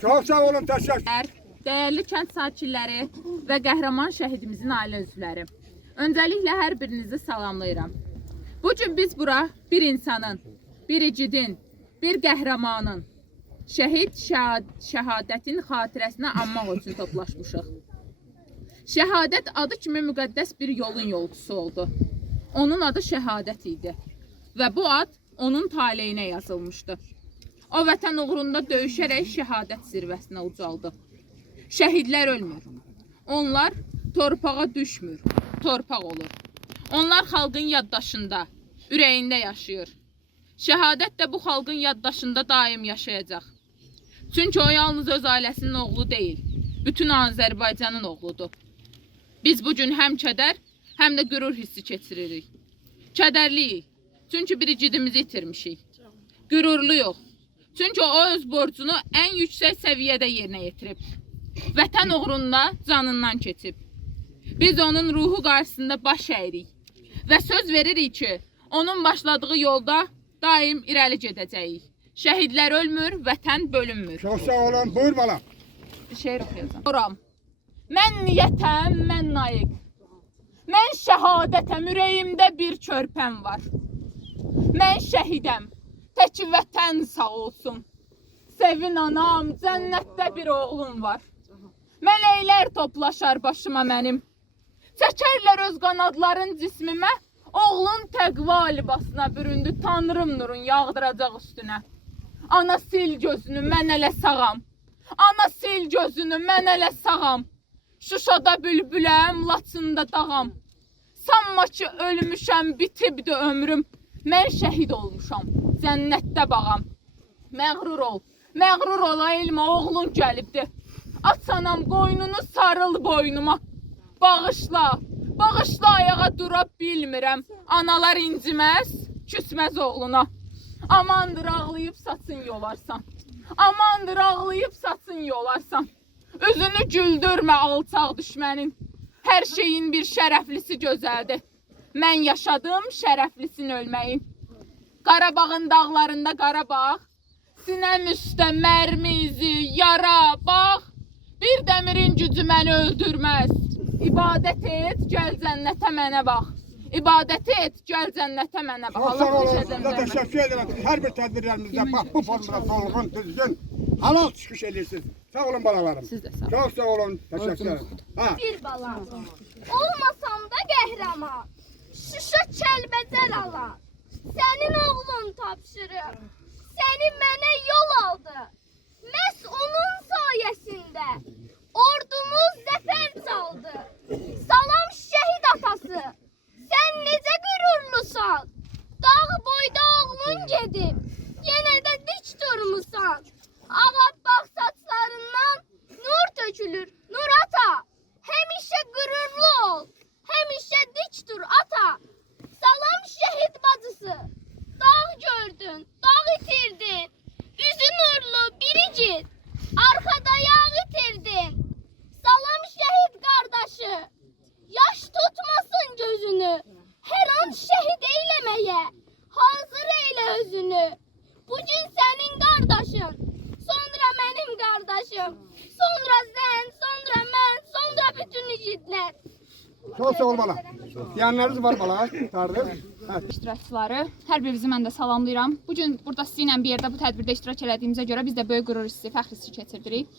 Çox sağ olun, təşəkkür. Dəyərli kənd sakinləri və qəhrəman şəhidimizin ailə üzvləri. Öncəliklə hər birinizi salamlayıram. Bugün biz bura bir insanın, bir igidin, bir qəhrəmanın, şəhid şəhadətin xatirəsinə anmaq üçün toplaşmışıq. Şəhadət adı kimi müqəddəs bir yolun yolcusu oldu. Onun adı şəhadət idi və bu ad onun taleyinə yazılmışdı. O vətən uğrunda döyüşərək şəhadət zirvəsinə ucaldı. Şəhidlər ölmür. Onlar torpağa düşmür, torpaq olur. Onlar xalqın yaddaşında, ürəyində yaşayır. Şəhadət də bu xalqın yaddaşında daim yaşayacaq. Çünki o yalnız öz ailəsinin oğlu deyil, bütün Azərbaycanın oğludur. Biz bugün həm kədər, həm də qürur hissi keçiririk. Kədərliyik, çünki bir icidimizi itirmişik. Qürurluyuq, çünki o öz borcunu ən yüksək səviyyədə yerinə yetirib. Vətən uğrunda canından keçib. Biz onun ruhu qarşısında baş əyirik və söz veririk ki, onun başladığı yolda daim irəli gedəcəyik. Şəhidlər ölmür, vətən bölünmür. Çox sağ olun, buyur bala. Bir şeir oxuyacağım. Mən niyyətəm, mən layiq. Mən şəhadətəm, ürəyimdə bir körpəm var. Mən şəhidəm, tək vətən sağ olsun. Sevin anam, cənnətdə bir oğlum var. Mələklər toplaşar başıma mənim. Çəkərlər öz qanadların cismimə. Oğlun təqva libasına büründü, Tanrım nurun yağdıracaq üstünə. Ana sil gözünü, mən elə sağam. Ana sil gözünü, mən elə sağam. Şuşada bülbüləm, Laçında dağam. Sanma ki, ölmüşəm, bitibdi ömrüm. Mən şəhid olmuşam, cənnətdə bağam. Məğrur ol, elmə, oğlun gəlibdi. Aç anam, qoynunu sarıl boynuma. Bağışla, ayağa dura bilmirəm. Analar inciməz, küsməz oğluna. Amandır, ağlayıb saçın yolarsan. Amandır, ağlayıb saçın yolarsan. Üzünü güldürmə alçaq düşmənin. Hər şeyin bir şərəflisi gözəldir. Mən yaşadım şərəflisin ölməyin. Qarabağın dağlarında Qarabağ, Sinem üstə mərmi izi, yara, bax. Bir dəmirin gücü məni öldürməz. İbadət et, gəl cənnətə mənə bax. İbadət et, gəl cənnətə mənə bax. Çox sağ olun, sizə təşəkkür edirəm. Hər bir tədbirlərimizdə bax bu formada solğun, düzgün, halal çıxış edirsiniz. Sağ olun balalarım. Siz də sağ olun. Çox sağ olun, təşəkkür ederim. Bir balam, olmasam da qəhrəman, Şuşa Kəlbəcər alan, sənin oğlun tapşırıb, səni mənə yol aldı. Məhz onun sayəsində ordumuz zəfər çaldı. Salam şəhid atası, sən necə qürurlusan? Dağ boyda oğlun gedib, yenə də dik durmusan. Ağappaq saçlarından nur tökülür, nur ata. Həmişə qürurlu ol, həmişə dik dur ata. Salam şəhid bacısı, dağ gördün, dağ itirdin. Üzü nurlu biricik, arkada yağ itirdin. Salam şəhid qardaşı, yaş tutmasın gözünü. Hər an şəhid eyləməyə, hazır eylə özünü. Bugün sənin qardaşın, sonra mənim qardaşım, sonra sən, sonra mən, sonra bütün igidlər. Çox sağ ol bala. Deyənləriniz var bala, tardır. İştirakçıları, hər birinizi mən də salamlayıram. Bugün burada sizinlə bir yerdə bu tədbirdə iştirak elədiyimizə görə biz də böyük qürur hissi, fəxr hissi keçirdirik.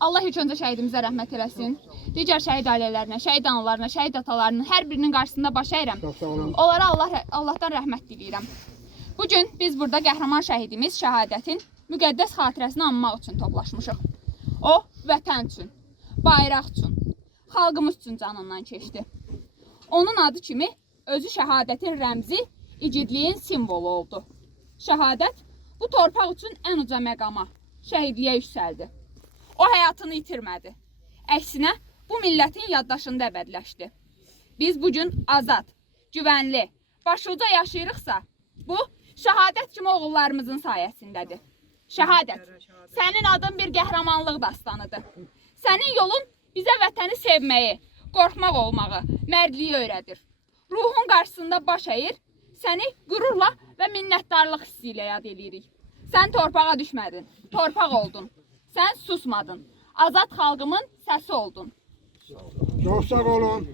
Allah ilk öncə şəhidimizə rəhmət eləsin. Digər şəhid ailələrinə, şəhid analarına, şəhid atalarının hər birinin qarşısında baş əyirəm. Onlara Allahdan rəhmət diləyirəm. Bugün biz burada qəhrəman şəhidimiz Şəhadətin müqəddəs xatirəsini anmaq üçün toplaşmışıq. O, vətən üçün, bayraq üçün, xalqımız üçün canından keçdi. Onun adı kimi özü şəhadətin rəmzi, igidliyin simvolu oldu. Şəhadət bu torpaq üçün ən uca məqama, şəhidliyə yüksəldi. O həyatını itirmədi. Əksinə, bu millətin yaddaşında əbədiləşdi. Biz bugün azad, güvənli, başuca yaşayırıqsa, bu şəhadət kimi oğullarımızın sayəsindədir. Şəhadət, sənin adın bir qəhrəmanlıq dastanıdır. Sənin yolun bizə vətəni sevməyi, qorxmaq olmağı, mərdliyi öyrədir. Ruhun qarşısında baş əyir, səni qürurla və minnətdarlıq hissi ilə yad edirik. Sən torpağa düşmədin, torpaq oldun. Sən susmadın, azad xalqımın səsi oldun. Çox sağ olun.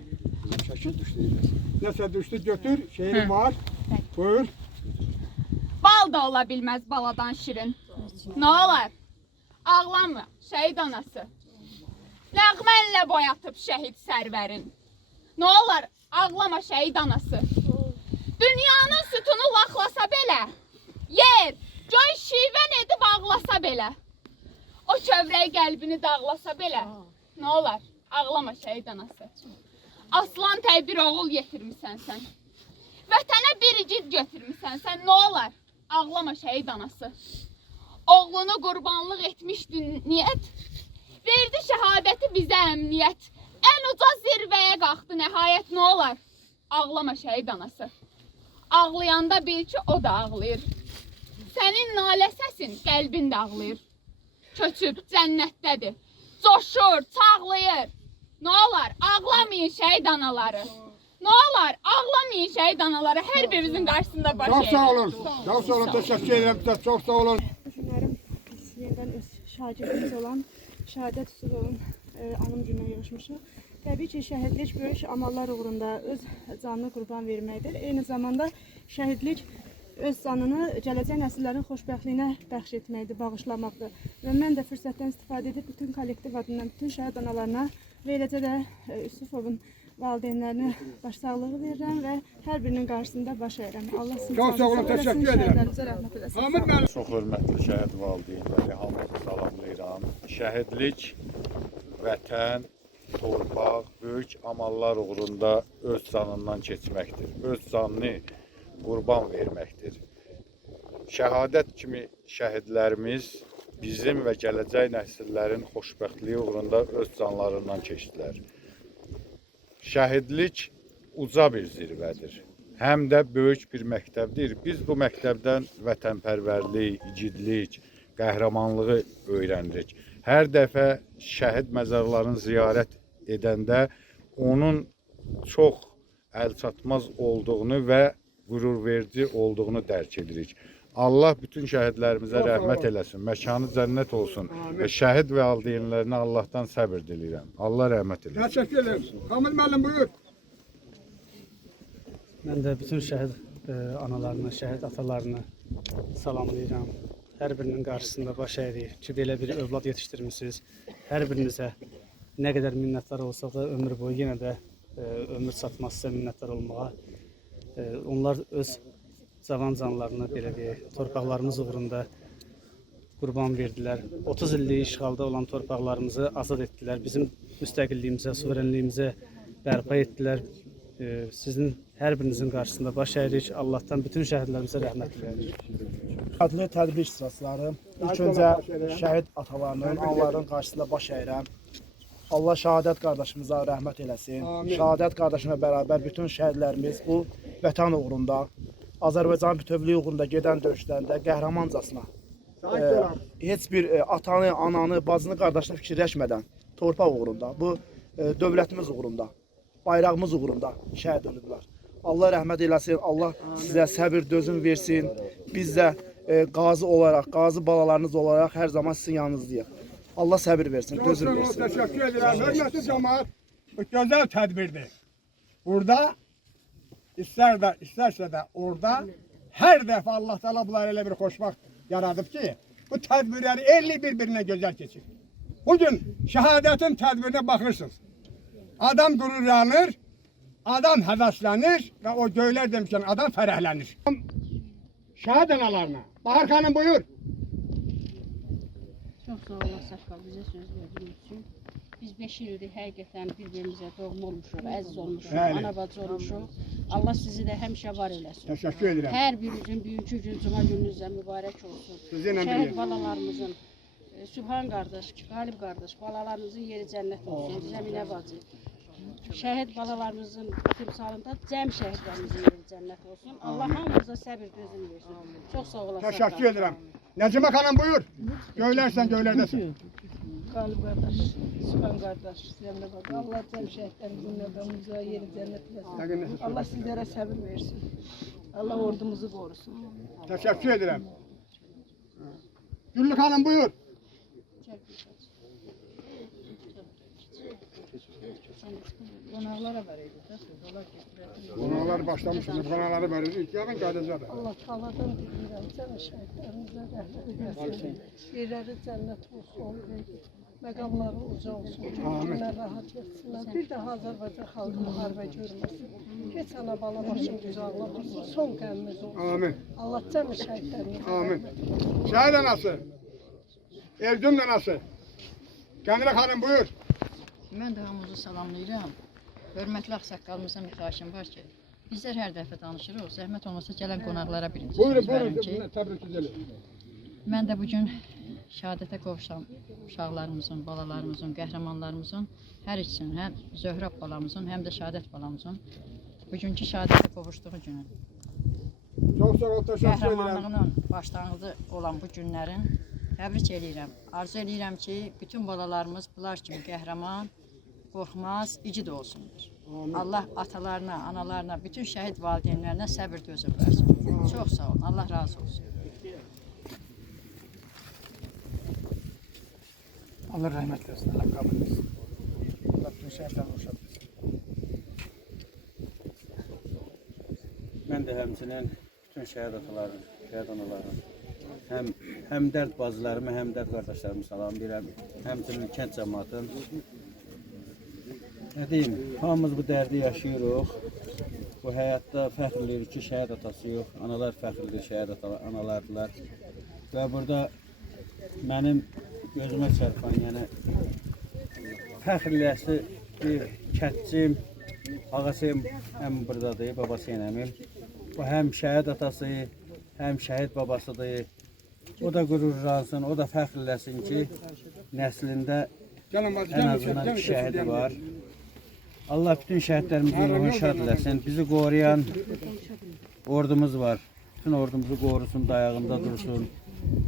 Nəsə düşdü, götür, şeirim var. Buyur. Bal da ola bilməz baladan şirin. Nə olar? Ağlamı, şəhid anası. Nəğmənlə boyatıb şəhid sərvərin. Nə olar? Ağlama şəhid anası. Dünyanın sütunu laxlasa belə, yer, göy şivən edib ağlasa belə. O kövrək qəlbini dağlasa belə, nə olar? Ağlama şəhid anası. Aslan təy bir oğul yetirmisən sən. Vətənə bir igid götürmüsən sən, nə olar? Ağlama şəhid anası. Oğlunu qurbanlıq etmişdin niyyət, verdi şəhadəti bizə əmniyyət. Ən uca zirvəyə qalxdı nəhayət, nə olar? Ağlama şəhid anası. Ağlayanda bil ki, o da ağlayır. Sənin nalə səsin qəlbin də ağlayır. Köçüb cənnətdədir, coşur, çağlayır. Nə olar? Ağlamayın şəhid anaları. Nə olar? Ağlamayın şəhid anaları. Hər birimizin qarşısında baş Çox sağ olun. Çox sağ olun. Təşəkkür edirəm sizə. Çox sağ olun. Günlərim yenidən öz şagirdimiz olan Şəhadət Üsulovun anım gününə yığışmışıq. Təbii ki, şəhidlik böyük amallar uğrunda öz canını qurban verməkdir. Eyni zamanda şəhidlik öz canını gələcək nəsillərin xoşbəxtliyinə bəxş etməkdir, bağışlamaqdır. Və mən də fürsətdən istifadə edib bütün kollektiv adından bütün şəhid analarına və eləcə də Üsufovun valideynlərinə başsağlığı verirəm və hər birinin qarşısında baş əyirəm. Allah sizin Çox sağ olun, təşəkkür edirəm. rəhmət eləsin. Çox hörmətli şəhid valideynləri, hamınızı salamlayıram. Şəhidlik vətən, torpaq, böyük amallar uğrunda öz canından keçməkdir. Öz canını qurban verməkdir. Şəhadət kimi şəhidlərimiz bizim və gələcək nəsillərin xoşbəxtliyi uğrunda öz canlarından keçdilər. Şəhidlik uca bir zirvədir. Həm də böyük bir məktəbdir. Biz bu məktəbdən vətənpərvərlik, igidlik, qəhrəmanlığı öyrənirik. Hər dəfə şəhid məzarlarını ziyarət edəndə onun çox əlçatmaz olduğunu və qürurverici olduğunu dərk edirik. Allah bütün şəhidlərimizə rəhmət eləsin. Məkanı cənnət olsun. Və şəhid valideynlərinə Allahdan səbir diləyirəm. Allah rəhmət eləsin. Təşəkkür ederim. Kamil müəllim buyur. Mən də bütün şəhid analarına, şəhid atalarına salamlayıram. Hər birinin qarşısında baş əyirik ki, belə bir övlad yetişdirmisiniz. Hər birinizə nə qədər minnətdar olsaq da ömür boyu yenə də ömür çatmaz sizə minnətdar olmağa. Onlar öz cavan canlarına belə deyək, torpaqlarımız uğrunda qurban verdilər. 30 illik işğalda olan torpaqlarımızı azad etdilər. Bizim müstəqilliyimizə, suverenliyimizə bərpa etdilər. Sizin hər birinizin qarşısında baş əyirik. Allahdan bütün şəhidlərimizə rəhmət diləyirik. Adlı tədbir iştirakçıları, ilk öncə şəhid atalarının, anların qarşısında baş əyirəm. Allah şəhadət qardaşımıza rəhmət eləsin. Şəhadət qardaşımla bərabər bütün şəhidlərimiz bu vətən uğrunda, Azərbaycan bütövlüyü uğrunda gedən döyüşlərində qəhrəmancasına heç bir atanı, ananı, bacını, qardaşını fikirləşmədən torpaq uğrunda, bu dövlətimiz uğrunda, bayrağımız uğrunda şəhid olublar. Allah rəhmət eləsin, Allah sizə səbir, dözüm versin. Biz də qazi olaraq, qazi balalarınız olaraq hər zaman sizin yanınızdayıq. Allah səbir versin, dözüm versin. Təşəkkür edirəm. Hörmətli cəmaət, bu gözəl tədbirdir. Burada istərsə də orada hər dəfə Allah Teala bunları elə bir xoşbaxt yaradıb ki, bu tədbirləri 50 bir-birinə gözəl keçir. Bugün şəhadətin tədbirinə baxırsınız. Adam qürurlanır, adam həvəslənir və o göylər demişkən adam fərəhlənir. Şəhid analarına. Bahar xanım buyur. Çox sağ olasaq bizə söz verdiyi üçün. Biz 5 ildir həqiqətən bir-birimizə doğma olmuşuq, əziz olmuşuq, ana-bacı olmuşuq. Allah sizi də həmişə var eləsin. Təşəkkür edirəm. Hər birinizin bugünkü gün, cuma gününüzə mübarək olsun. Şəhid balalarımızın, Sübhan qardaş, Qalib qardaş, balalarımızın yeri cənnət olsun, Zəminə bacı. Şəhid balalarımızın timsalında cəm şəhidlərimizin yeri cənnət olsun. Allah hamımıza səbir gözünü versin. Çox sağ olasaq. Təşəkkür edirəm. Nəcimə xanım buyur. Göylərsən, göylərdəsən. Qalib qardaş, Sübhan qardaş, Zəminə bacı. Allah cəm şəhidlərimizin məqamımıza yeri cənnət eləsin. Allah sizlərə səbir versin. Allah ordumuzu qorusun. Təşəkkür edirəm. Güllü xanım buyur. Qonaqlara verəydik də, onlar gətirək. Qonaqlar başlamışsınız, qonaqları veririk. Yarın qayıdacaq da. Allah Taala'dan diləyirəm, cəmi şəhidlərimizə rəhmət eləsin. Yerləri cənnət olsun, məqamları uca olsun, günlər rahat yetsinlər. Bir daha Azərbaycan xalqı müharibə görməsin. Heç ana bala başını güzarlamasın, son qəmimiz olsun. Amin. Allah cəmi şəhidlərimizə Amin. Şəhid anası, Evdün anası. Qəndələ xanım buyur. Mən də hamınızı salamlayıram. Hörmətli ağsaqqalımızdan bir xahişim var ki, bizlər hər dəfə danışırıq, zəhmət olmasa gələn qonaqlara birinci söz verim ki, təbrik edelim. mən də bugün şəhadətə qovuşan uşaqlarımızın, balalarımızın, qəhrəmanlarımızın hər ikisinin, həm Zöhrab balamızın, həm də Şəhadət balamızın bugünkü şəhadətə qovuşduğu günün Çox sağ ol, təşəkkür edirəm. qəhrəmanlığının başlanğıcı olan bu günlərin təbrik edirəm. Arzu edirəm ki, bütün balalarımız bunlar kimi qəhrəman, qorxmaz, igid olsunlar. Allah atalarına, analarına, bütün şəhid valideynlərinə səbir dözüm versin. Çox sağ olun, Allah razı olsun. Allah rəhmət versin, Allah qəbul etsin. Allah bütün şəhidlərini uşaq etsin. Mən də həmçinin bütün şəhid ataların, şəhid anaların, həmdərd bacılarımı, həmdərd qardaşlarımı salamlayıram. Həmçinin kənd cəmaatın. Nə deyim, hamımız bu dərdi yaşayırıq. Bu həyatda fəxr edirik ki, şəhid atası yox, analar fəxrdir, şəhid analardılar. Və burada mənim gözümə çarpan, yəni fəxr eləsi bir kətçim, ağasıyım həm buradadır, babası yenəmim. O həm şəhid atası, həm şəhid babasıdır. O da qürurlansın, o da fəxr eləsin ki, nəslində ən azından iki şəhidi var. Allah bütün şəhidlərimizin ruhunu şad eləsin. Bizi qoruyan ordumuz var. Bütün ordumuzu qorusun, dayağında dursun.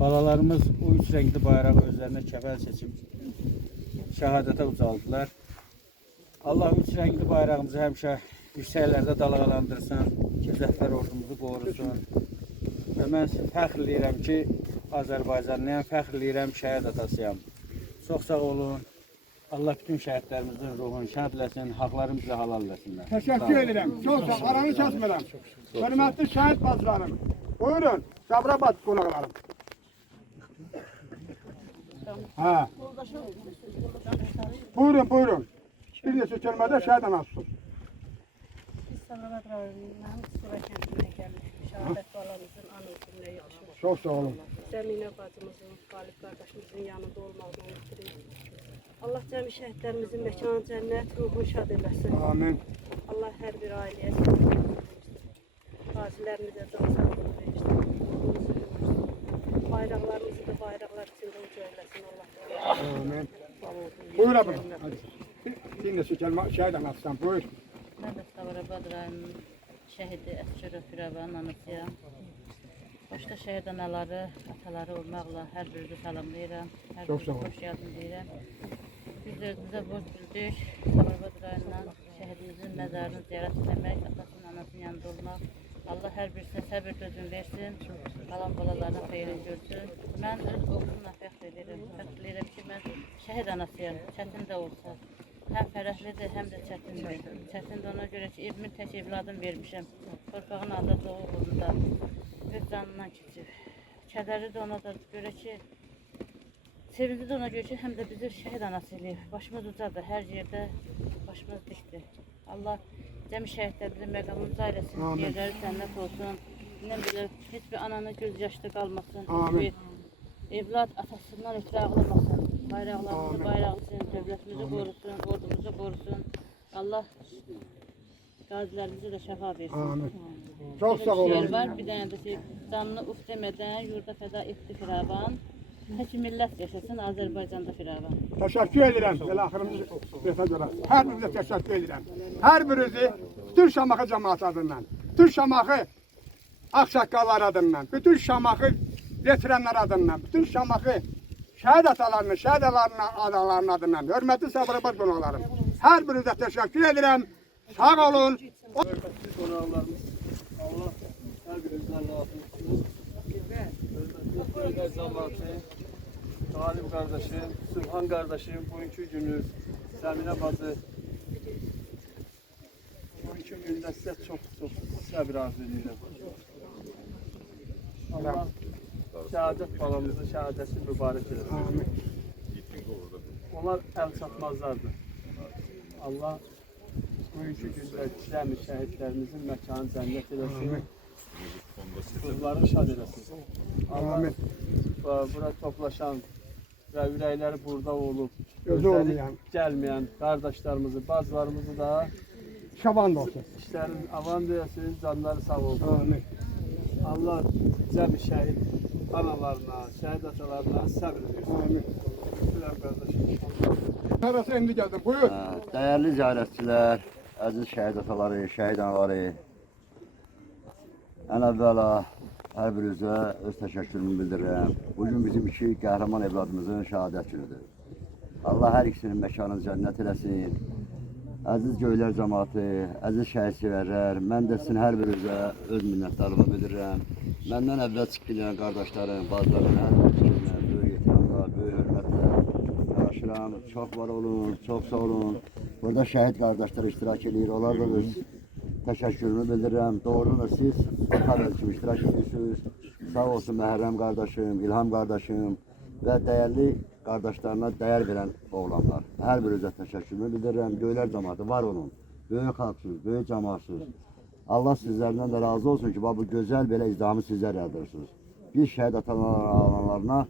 Balalarımız o üç rəngli bayrağı özlərinə kəfəl seçib şəhadətə ucaldılar. Allah üç rəngli bayrağımızı həmişə yüksəklərdə dalğalandırsın. Müzəffər ordumuzu qorusun. Və mən fəxr eləyirəm ki, Azərbaycanlıyam, fəxr eləyirəm şəhid atasıyam. Çox sağ olun. Allah bütün şəhidlərimizin ruhunu şad eləsin, haqlarını bizə halal eləsinlər. Təşəkkür edirəm. Çox sağ, aranı kəsmirəm. Hörmətli şəhid bacılarım. Buyurun, Sabirabad qonaqlarım. Hə. Buyurun, buyurun. Bir neçə kəlmədə şəhid anasısınız. Biz Sabirabad rayonundan Sura kəndinə gəlmişik. Şəhadət balamızın anı gününə yığışmışıq. Çox sağ olun. Zəminə bacımızın, Qalib qardaşımızın yanında olmaqdan ötürü. Allah cəmi şəhidlərimizin məkanı cənnət, ruhunu şad eləsin. Amin. Allah hər bir ailəyə səbir versin. Qazilərimizə can sağlığı versin. Bayraqlarımızı da bayraqlar içində uca eləsin Allah. Amin. Buyur abim. Bir neçə kəlmə şəhid anasısan, buyur. Mən də Sabirabad rayonunun şəhidi Əsgərov Firavanın anasıyam. Başda şəhid anaları, ataları olmaqla hər birini salamlayıram. Hər birini xoş geldin deyirəm. Biz özümüzə borc bildik. Sabirabad rayonundan şəhidimizin məzarını ziyarət etmək, atasının, anasının yanında olmaq. Allah hər birisinə səbir dözüm versin, qalan balalarına xeyrin görsün. Mən öz oğlumla fəxr edirəm. Fəxr edirəm ki, mən şəhid anasıyam, çətin də olsa. Həm fərəhlidir, həm də çətindir. Çətindir ona görə ki, evimin tək evladım vermişəm. Torpağın alda doğulunda öz canından keçib. Kədəri də ona da görə ki, sevinci də ona görə ki, həm də bizi şəhid anası eləyib. Başımız ucadır, hər yerdə başımız dikdir. Allah cəmi şəhidlərimizin məqamını ailəsin, yerləri sənnət olsun. Nə bilir, heç bir ananın göz yaşlı qalmasın, heç bir evlad atasından ötürü ağlamasın. Bayraqlarımızı bayraqlasın, dövlətimizi qorusun, ordumuzu qorusun. Allah qazilərimizi də şəfa versin. Amin. Çox sağ olun. Bir var, bir dənə də ki, canını uf demədən yurda fəda etdi Firavan. Tək millət yaşasın Azərbaycanda Firavan. Təşəkkür edirəm. Belə axırımızı rəfə görə. Hər birinizə təşəkkür edirəm. Hər birinizi bütün Şamaxı cəmaatı adından, bütün Şamaxı ağsaqqallar adından, bütün Şamaxı veteranlar adından, bütün Şamaxı şəhid atalarının, şəhid analarının adından, hörmətli Sabirabad qonaqlarım. Hər birinizə təşəkkür edirəm. Sağ olun. Hörmətli qonaqlarımız, Allah hər birinizdən razı olsun. Hörmətli cəmaatı, Qalib qardaşım, Sübhan qardaşım, bugünkü günü Səminə bacı, bugünkü gündə sizə çox səbir arzu edirəm. Allah şəhadət balamızın şəhadəsi mübarək eləsin. Onlar əl çatmazlardır. Allah bugünkü gündə cəmi şəhidlərimizin məkanı cənnət eləsin. Ruhlarını şad eləsin. Allah bura toplaşan və ürəkləri burada olub, gözləri gəlməyən qardaşlarımızı, bacılarımızı da şaban olsun. İşlərin avan deyəsin, canları sağ olsun. Allah cəmi şəhid analarına, şəhid atalarına səbir versin. Biləm qardaşım. Arası indi gəldim, buyur. Dəyərli ziyarətçilər, əziz şəhid ataları, şəhid anaları, ən əvvəla hər birinizə öz təşəkkürümü bildirirəm. Bugün bizim iki qəhrəman evladımızın şəhadət günüdür. Allah hər ikisinin məkanını cənnət eləsin. Əziz Göylər cəmaatı, əziz şəhid sevərlər, mən də sizin hər birinizə öz minnətdarlığımı bildirirəm. Məndən əvvəl çıxqilən qardaşlarım, bacılarım, hər birinizə böyük ehtiramla, böyük hörmətlə yanaşıram. Çox var olun, çox sağ olun. Burada şəhid qardaşlar iştirak edir, onlar da öz təşəkkürümü bildirirəm. Doğrudan da siz xəbər kimi iştirak edirsiniz. Sağ olsun Məhərrəm qardaşım, İlham qardaşım və dəyərli qardaşlarına dəyər verən oğlanlar. Hər birinizə təşəkkürümü bildirirəm. Göylər cəmaatı var olun. Böyük xalqsınız, böyük cəmaatsınız. Allah sizlərdən də razı olsun ki, bu gözəl belə izdihamı sizlər yaradırsınız. Biz şəhid analarına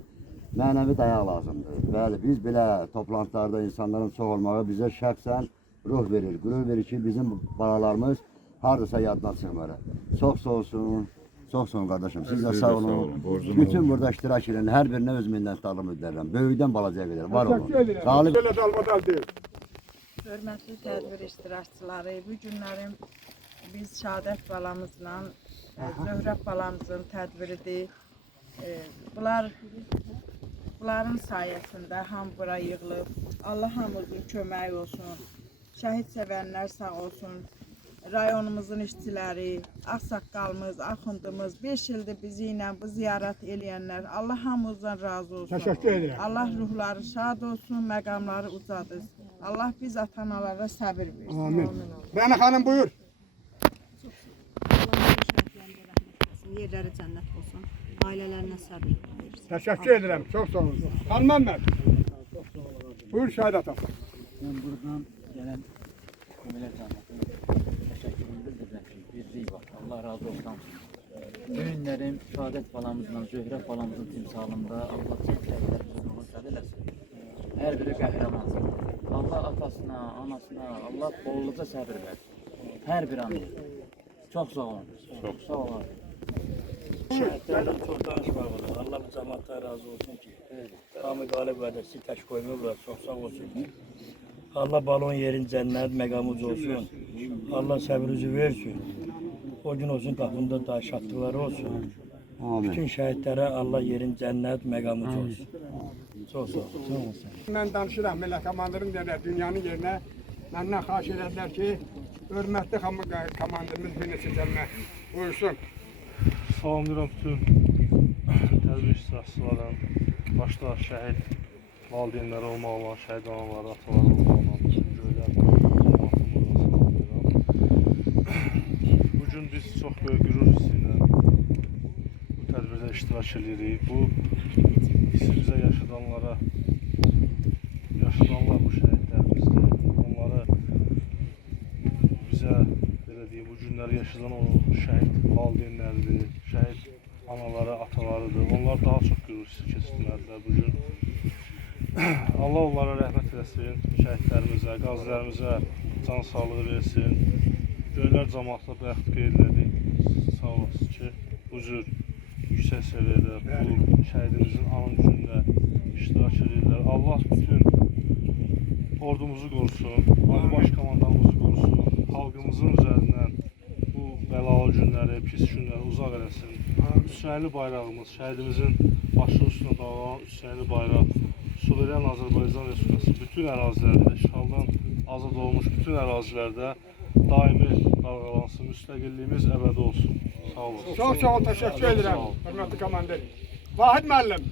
mənəvi dayaq lazımdır. Bəli, biz belə toplantılarda insanların çox olmağı bizə şəxsən ruh verir, qürur verir ki, bizim balalarımız hardasa yaddan çıxmır. Çox sağ olsun, çox sağ olun qardaşım. Siz də sağ olun. Bütün burada iştirak edən hər birinə öz minnətdarlığımı bildirirəm. Böyükdən balacaya qədər. Var olun. Qalib. Hörmətli tədbir iştirakçıları, bu günlərim biz şəhadət balamızla, Zöhrəb balamızın tədbiridir. Bunların sayəsində hamı bura yığılıb. Allah hamımızın köməyi olsun. Şəhid sevənlər sağ olsun. rayonumuzun işçiləri, ağsaqqalımız, axundumuz, 5 ildir bizi ilə bu ziyarət eləyənlər, Allah hamımızdan razı olsun. Təşəkkür edirəm. Allah ruhları şad olsun, məqamları ucadırsın. Allah biz ata-analara səbir versin. Amin. Rəna xanım buyur. Yerləri cənnət olsun. Ailələrinə səbir versin. Təşəkkür edirəm. Çox sağ olun. Xanım mən. Buyur şahid atası. Ben buradan gelen Kömürler Cəmiyyətinə təşəkkürümü bildirirəm ki, birlik var. Allah razı olsun. Bu günlərin Şəhadət balamızla, Zöhrə balamızın timsalında Allah çəklərimizi ruhsat eləsin. Hər biri qəhrəmansın. Allah atasına, anasına, Allah bolluca səbir versin. Hər bir anı. Çox sağ olun. Çox sağ olun. Şəhidlərdən çox danışmaq olur. Allah bu cəmaatdan razı olsun ki, hamı qalib qədəsi tək qoymurlar. Çox sağ olsun. Allah balon yerin cənnət məqamı olsun. Allah səbrinizi versin. O gün olsun qapında da şadlıqları olsun. Amin. Bütün şəhidlərə Allah yerin cənnət məqamı olsun. Çox sağ olun. Mən danışıram, millə komandirim deyirlər, dünyanın yerinə məndən xahiş edərlər ki, hörmətli komandirimiz bir neçə gəlmə buyursun. Salamlayıram bütün tədbir iştirakçılarım, başda şəhid valideynləri olmaqla, şəhid anaları, ataları olmaqla, bütün göylər cəmaatımızla salamlayıram. Bugün biz çox böyük qürur hissi ilə bu tədbirdə iştirak edirik. Bu hissi bizə yaşadanlar bu şəhidlərimizdir. Onları bizə belə deyim, bu günləri yaşadan o şəhid valideynləridir, şəhid anaları, atalarıdır. Onlar daha çox qürur hissi keçirdirlər bugün. Allah onlara rəhmət eləsin, şəhidlərimizə, qazilərimizə can sağlığı versin. Göylər cəmaatla bəxt qeydlədik, sağ olasın ki, bu cür yüksək səviyyədə bu şəhidimizin anım günündə iştirak edirlər. Allah bütün ordumuzu qorusun, Ali Baş Komandanımızı qorusun, xalqımızın üzərindən bu bəlalı günləri, pis günləri uzaq eləsin. Üsrəyli bayrağımız, şəhidimizin başı üstünə dağılan üsrəyli bayraq, Suriya Azərbaycan Respublikası bütün ərazilərdə, işğaldan azad olmuş bütün ərazilərdə daimi dalğalansın, müstəqilliyimiz əbədi olsun. Sağ olun. Çox sağ ol, təşəkkür edirəm, hörmətli komandir. Vahid müəllim.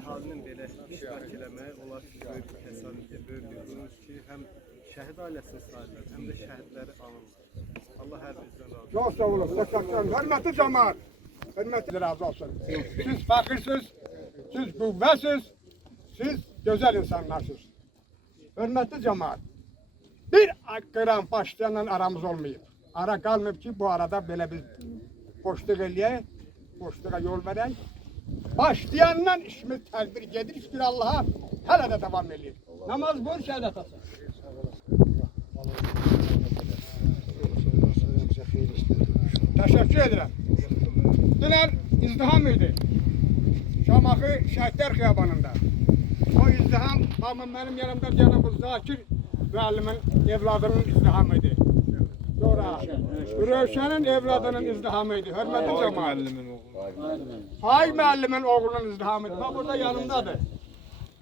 Əhalinin belə iştirak eləməyi, onlar ki, böyük bir təsadüfdir, böyük bir qürur ki, həm şəhid ailəsini sayılır, həm də şəhidləri anılır. Allah hər birinizdən razı olsun. Çox sağ olun, təşəkkür. Hörmətli cəmaət, hörmətli razı olsun. Siz fəxirsiniz, siz qüvvəsiz, siz gözəl insanlarsınız. Hörmətli cəmaət, bir qıram başlayanla aramız olmayıb. Ara qalmayıb ki, bu arada belə bir boşluq eləyək, boşluğa yol verək. Başlayandan işimiz tədbir gedir, şükür Allaha, hələ də davam edir. Namaz buyur, şəhid atası. Təşəkkür edirəm. Dünən izdiham idi. Şamaxı Şəhidlər Xiyabanında. O izdiham, mənim yanımda deyənə bu Zakir müəllimin evladının izdihamı idi. Sonra Rövşənin evladının izdihamı idi. Hörmətli cəmaət. Hay müəllimin oğlunun izdihamı idi. Bax burada yanımdadır.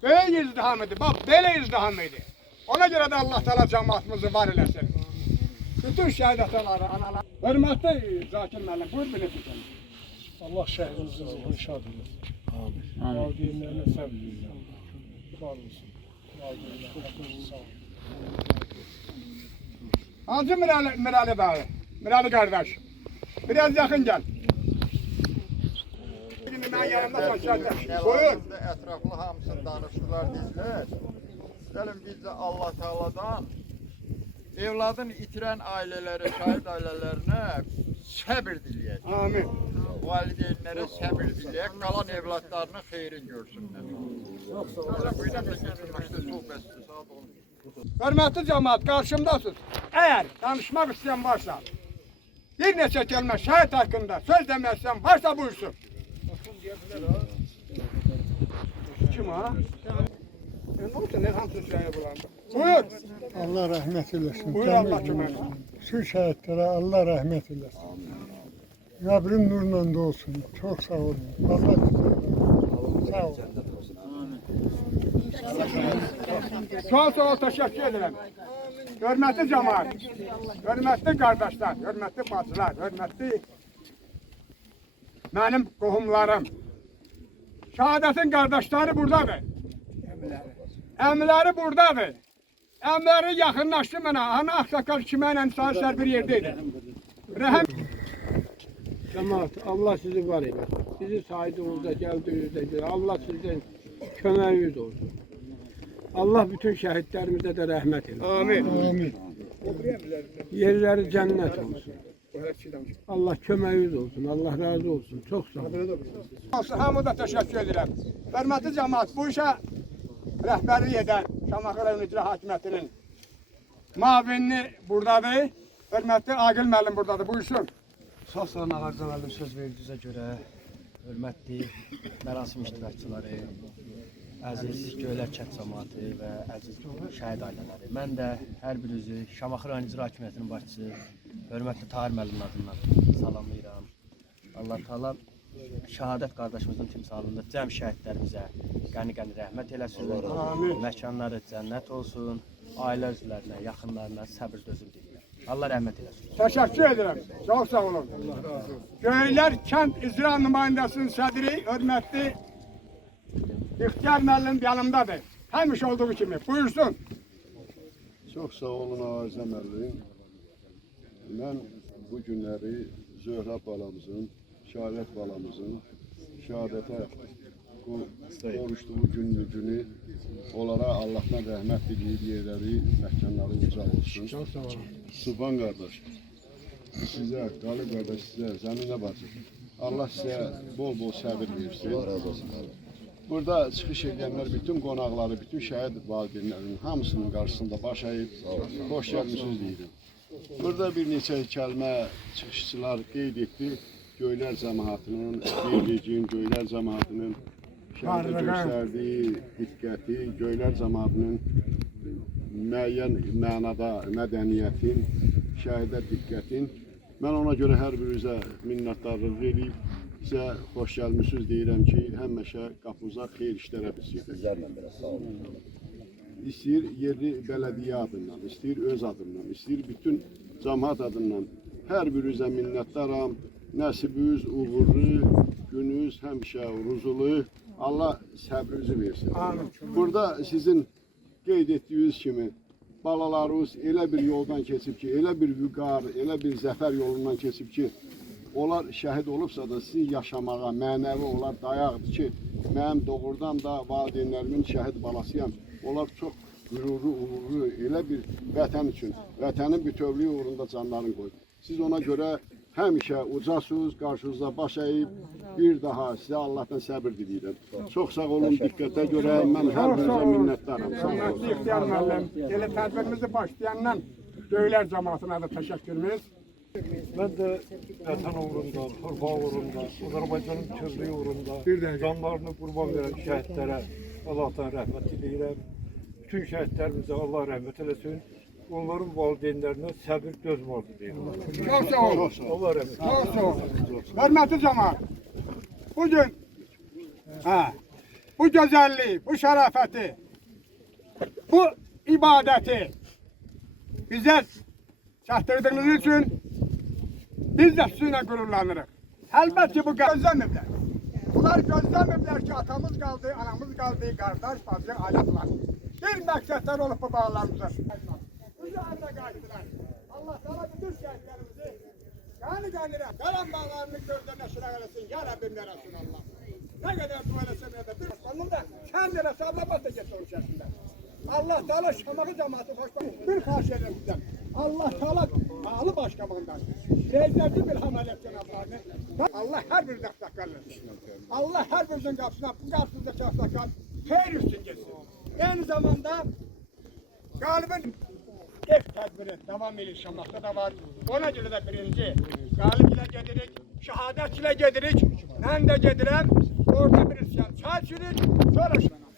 Böyük izdiham idi. Bax belə izdiham idi. Ona görə də Allah təala cəmaatımızı var eləsin. Bütün şəhid ataları, analar. Hörmətli Zakir müəllim, buyur belə tutun. Allah şəhidimizin ruhunu şad edir. Amin. Valideynlərinə səbr edirəm. Var olsun. Valideynlərinə sağ olun. Hancı Mirali dayı? Mirali kardeş. Biraz yakın gel. Ben yanımda saçlarım. Buyur. Ətraflı hamısını danışdılar dizlər. İstəyirəm biz də Allah Teala'dan evladını itirən ailələrə, şahid ailələrinə səbir diləyək. Amin. Valideynlərə səbir diləyək, qalan evladlarının xeyrin görsünlər. Yoxsa o da bu ilə də getirmişdir, çox bəsdir, saat olmuş. Hörmətli cəmaət, qarşımdasınız. eğer danışmak isteyen varsa, bir neçə kəlmə şəhid haqqında söz demək istəyən varsa buyursun. Kim ha? Ne oldu? Ne hamsın şəhid bulandı? Buyur. Allah rəhmət eləsin. Buyur Allah kömək. Şu şəhidlərə Allah rəhmət eləsin. Qəbrin nurla dolsun. Çox sağ olun. Allah sağ olun. Sağ ol, teşekkür ederim. Hörmətli cəmaət, hörmətli qardaşlar, hörmətli bacılar, hörmətli mənim qohumlarım. Şəhadətin qardaşları buradadır. Əmiləri buradadır. Əmiləri yaxınlaşdı mənə. Ana Ağsaqqal kimə ilə səhər bir yerdəydi. Rəhəm. Cemaat, Allah sizi var eylesin. Sizi saydığınızda, geldiğinizde, Allah sizden köməyiniz olsun. Allah bütün şəhidlərimizə də rəhmət eylesin. Amin. Amin. Yerləri cənnət olsun. Allah köməyiniz olsun. Allah razı olsun. Çox sağ olun. Hamıda təşəkkür edirəm. Hörmətli cəmaət, bu işə rəhbərlik edən Şamaxı rayon icra hakimiyyətinin müavinini buradadır. Hörmətli Aqil müəllim buradadır. Buyursun. Sağ olun Ağarcan müəllim söz verdiyinizə görə, hörmətli mərasim iştirakçıları, əziz Göylər kənd cəmaatı və əziz şəhid ailələri. Mən də hər birinizi Şamaxı rayon icra hakimiyyətinin başçısı, hörmətli Tahir müəllimin adından salamlayıram. Allah Taala şəhadət qardaşımızın timsalında cəm şəhidlərimizə qəni-qəni rəhmət eləsin. Məkanları cənnət olsun. Ailə üzvlərinə, yaxınlarına səbir dözüm diləyirəm. Allah rəhmət eləsin. Təşəkkür edirəm. Çox sağ olun. Göylər kənd icra nümayəndəsinin sədri, hörmətli İxtiyar müəllim yanımdadır. Həmişə olduğu kimi. Buyursun. Çox sağ olun Ağarcan müəllim. Mən bu günləri Zöhrə balamızın, Şəhadət balamızın şəhadətə qoruşduğu günü onlara Allahdan rəhmət diləyib yerləri, məkanları uca olsun. Subhan qardaş, sizə, Qalib qardaş, sizə, Zəminə bacı, Allah sizə bol-bol səbir versin. Allah razı olsun. Burada çıxış edənlər, bütün qonaqları, bütün şəhid valideynlərinin hamısının qarşısında baş əyib, xoş gəlmişsiniz deyirəm. Burada bir neçə kəlmə çıxışçılar qeyd etdi. Göylər cəmaatının, birliyin, Göylər cəmaatının şəhədə göstərdiyi diqqəti, Göylər cəmaatının müəyyən mənada mədəniyyətin, şəhədə diqqətin. Mən ona görə hər birinizə minnətdarlıq edib, sizə xoş gəlmişsiniz deyirəm ki, həmişə qapınıza xeyir işlərə biz gedək. İstəyir yerli bələdiyyə adından, istəyir öz adından, istəyir bütün cəmaat adından hər birinizə minnətdaram. Nəsibiniz uğurlu, gününüz həmişə ruzulu, Allah səbrinizi versin. Burada sizin qeyd etdiyiniz kimi balalarınız elə bir yoldan keçib ki, elə bir vüqar, elə bir zəfər yolundan keçib ki, onlar şəhid olubsa da sizi yaşamağa, mənəvi onlar dayaqdır ki, mənim doğrudan da valideynlərimin şəhid balasıyam. Onlar çox qürurlu, uğurlu, elə bir vətən üçün, vətənin bütövlüyü uğrunda canlarını qoyub. Siz ona görə həmişə ucasınız, qarşınızda baş əyib, bir daha sizə Allahdan səbir diləyirəm. Çox sağ olun, diqqətə görə mən hər birinizə minnətdaram. Hörmətli İxtiyar müəllim, elə tədbirimizi başlayandan Göylər cəmaatına da təşəkkürümüz. Ben de vətən uğrunda, torpaq uğrunda, Azərbaycanın bütövlüyü uğrunda canlarını qurban verən şəhidlərə Allahdan rəhmət diləyirəm. Bütün şəhidlərimizə Allah rəhmət eləsin. Onların valideynlərinə səbir dözmürdü deyirəm. Çox sağ olun. Allah rəhmət eləsin. Çox sağ olun. Hörmətli cəmaat, bugün bu gözəlliyi, bu şərafəti, bu ibadəti bizə çatdırdığınız üçün biz də sizinlə qürurlanırıq. Əlbəttə bu gözləmiblər. Bunlar gözləmiblər ki, atamız qaldı, anamız qaldı, qardaş, bacı, ailələr. Bir məqsədlər olub bu bağlarımıza. Üzərində qayıtdılar. Allah sana bütün şəhidlərimizi qəni-qənirə, qalan bağlarını gözdən əşraq eləsin. Ya Rəbbim ya Rəsulullah. Nə qədər dua eləsəm ya da bir aslanım da kəndinə sallamat da getsə onun içərisində. Allah Teala Şamaxı cəmaatı xoşbəxt. Bir xahiş edirəm sizdən. Allah Teala bağlı başqabağından. Reizlərci bir əməliyyat cənablarını. Allah hər bir dəxtəqəlləsin. Allah hər birimizin qapısına, bu qapısındakı dəxtəqəl xeyir üstün geçsin. Eyni zamanda qalibin ev tədbiri davam edir, Şamaxda da var. Ona görə də birinci qalib ilə gedirik, şəhadət ilə gedirik. Mən də gedirəm, orada bir çay içirik, sonra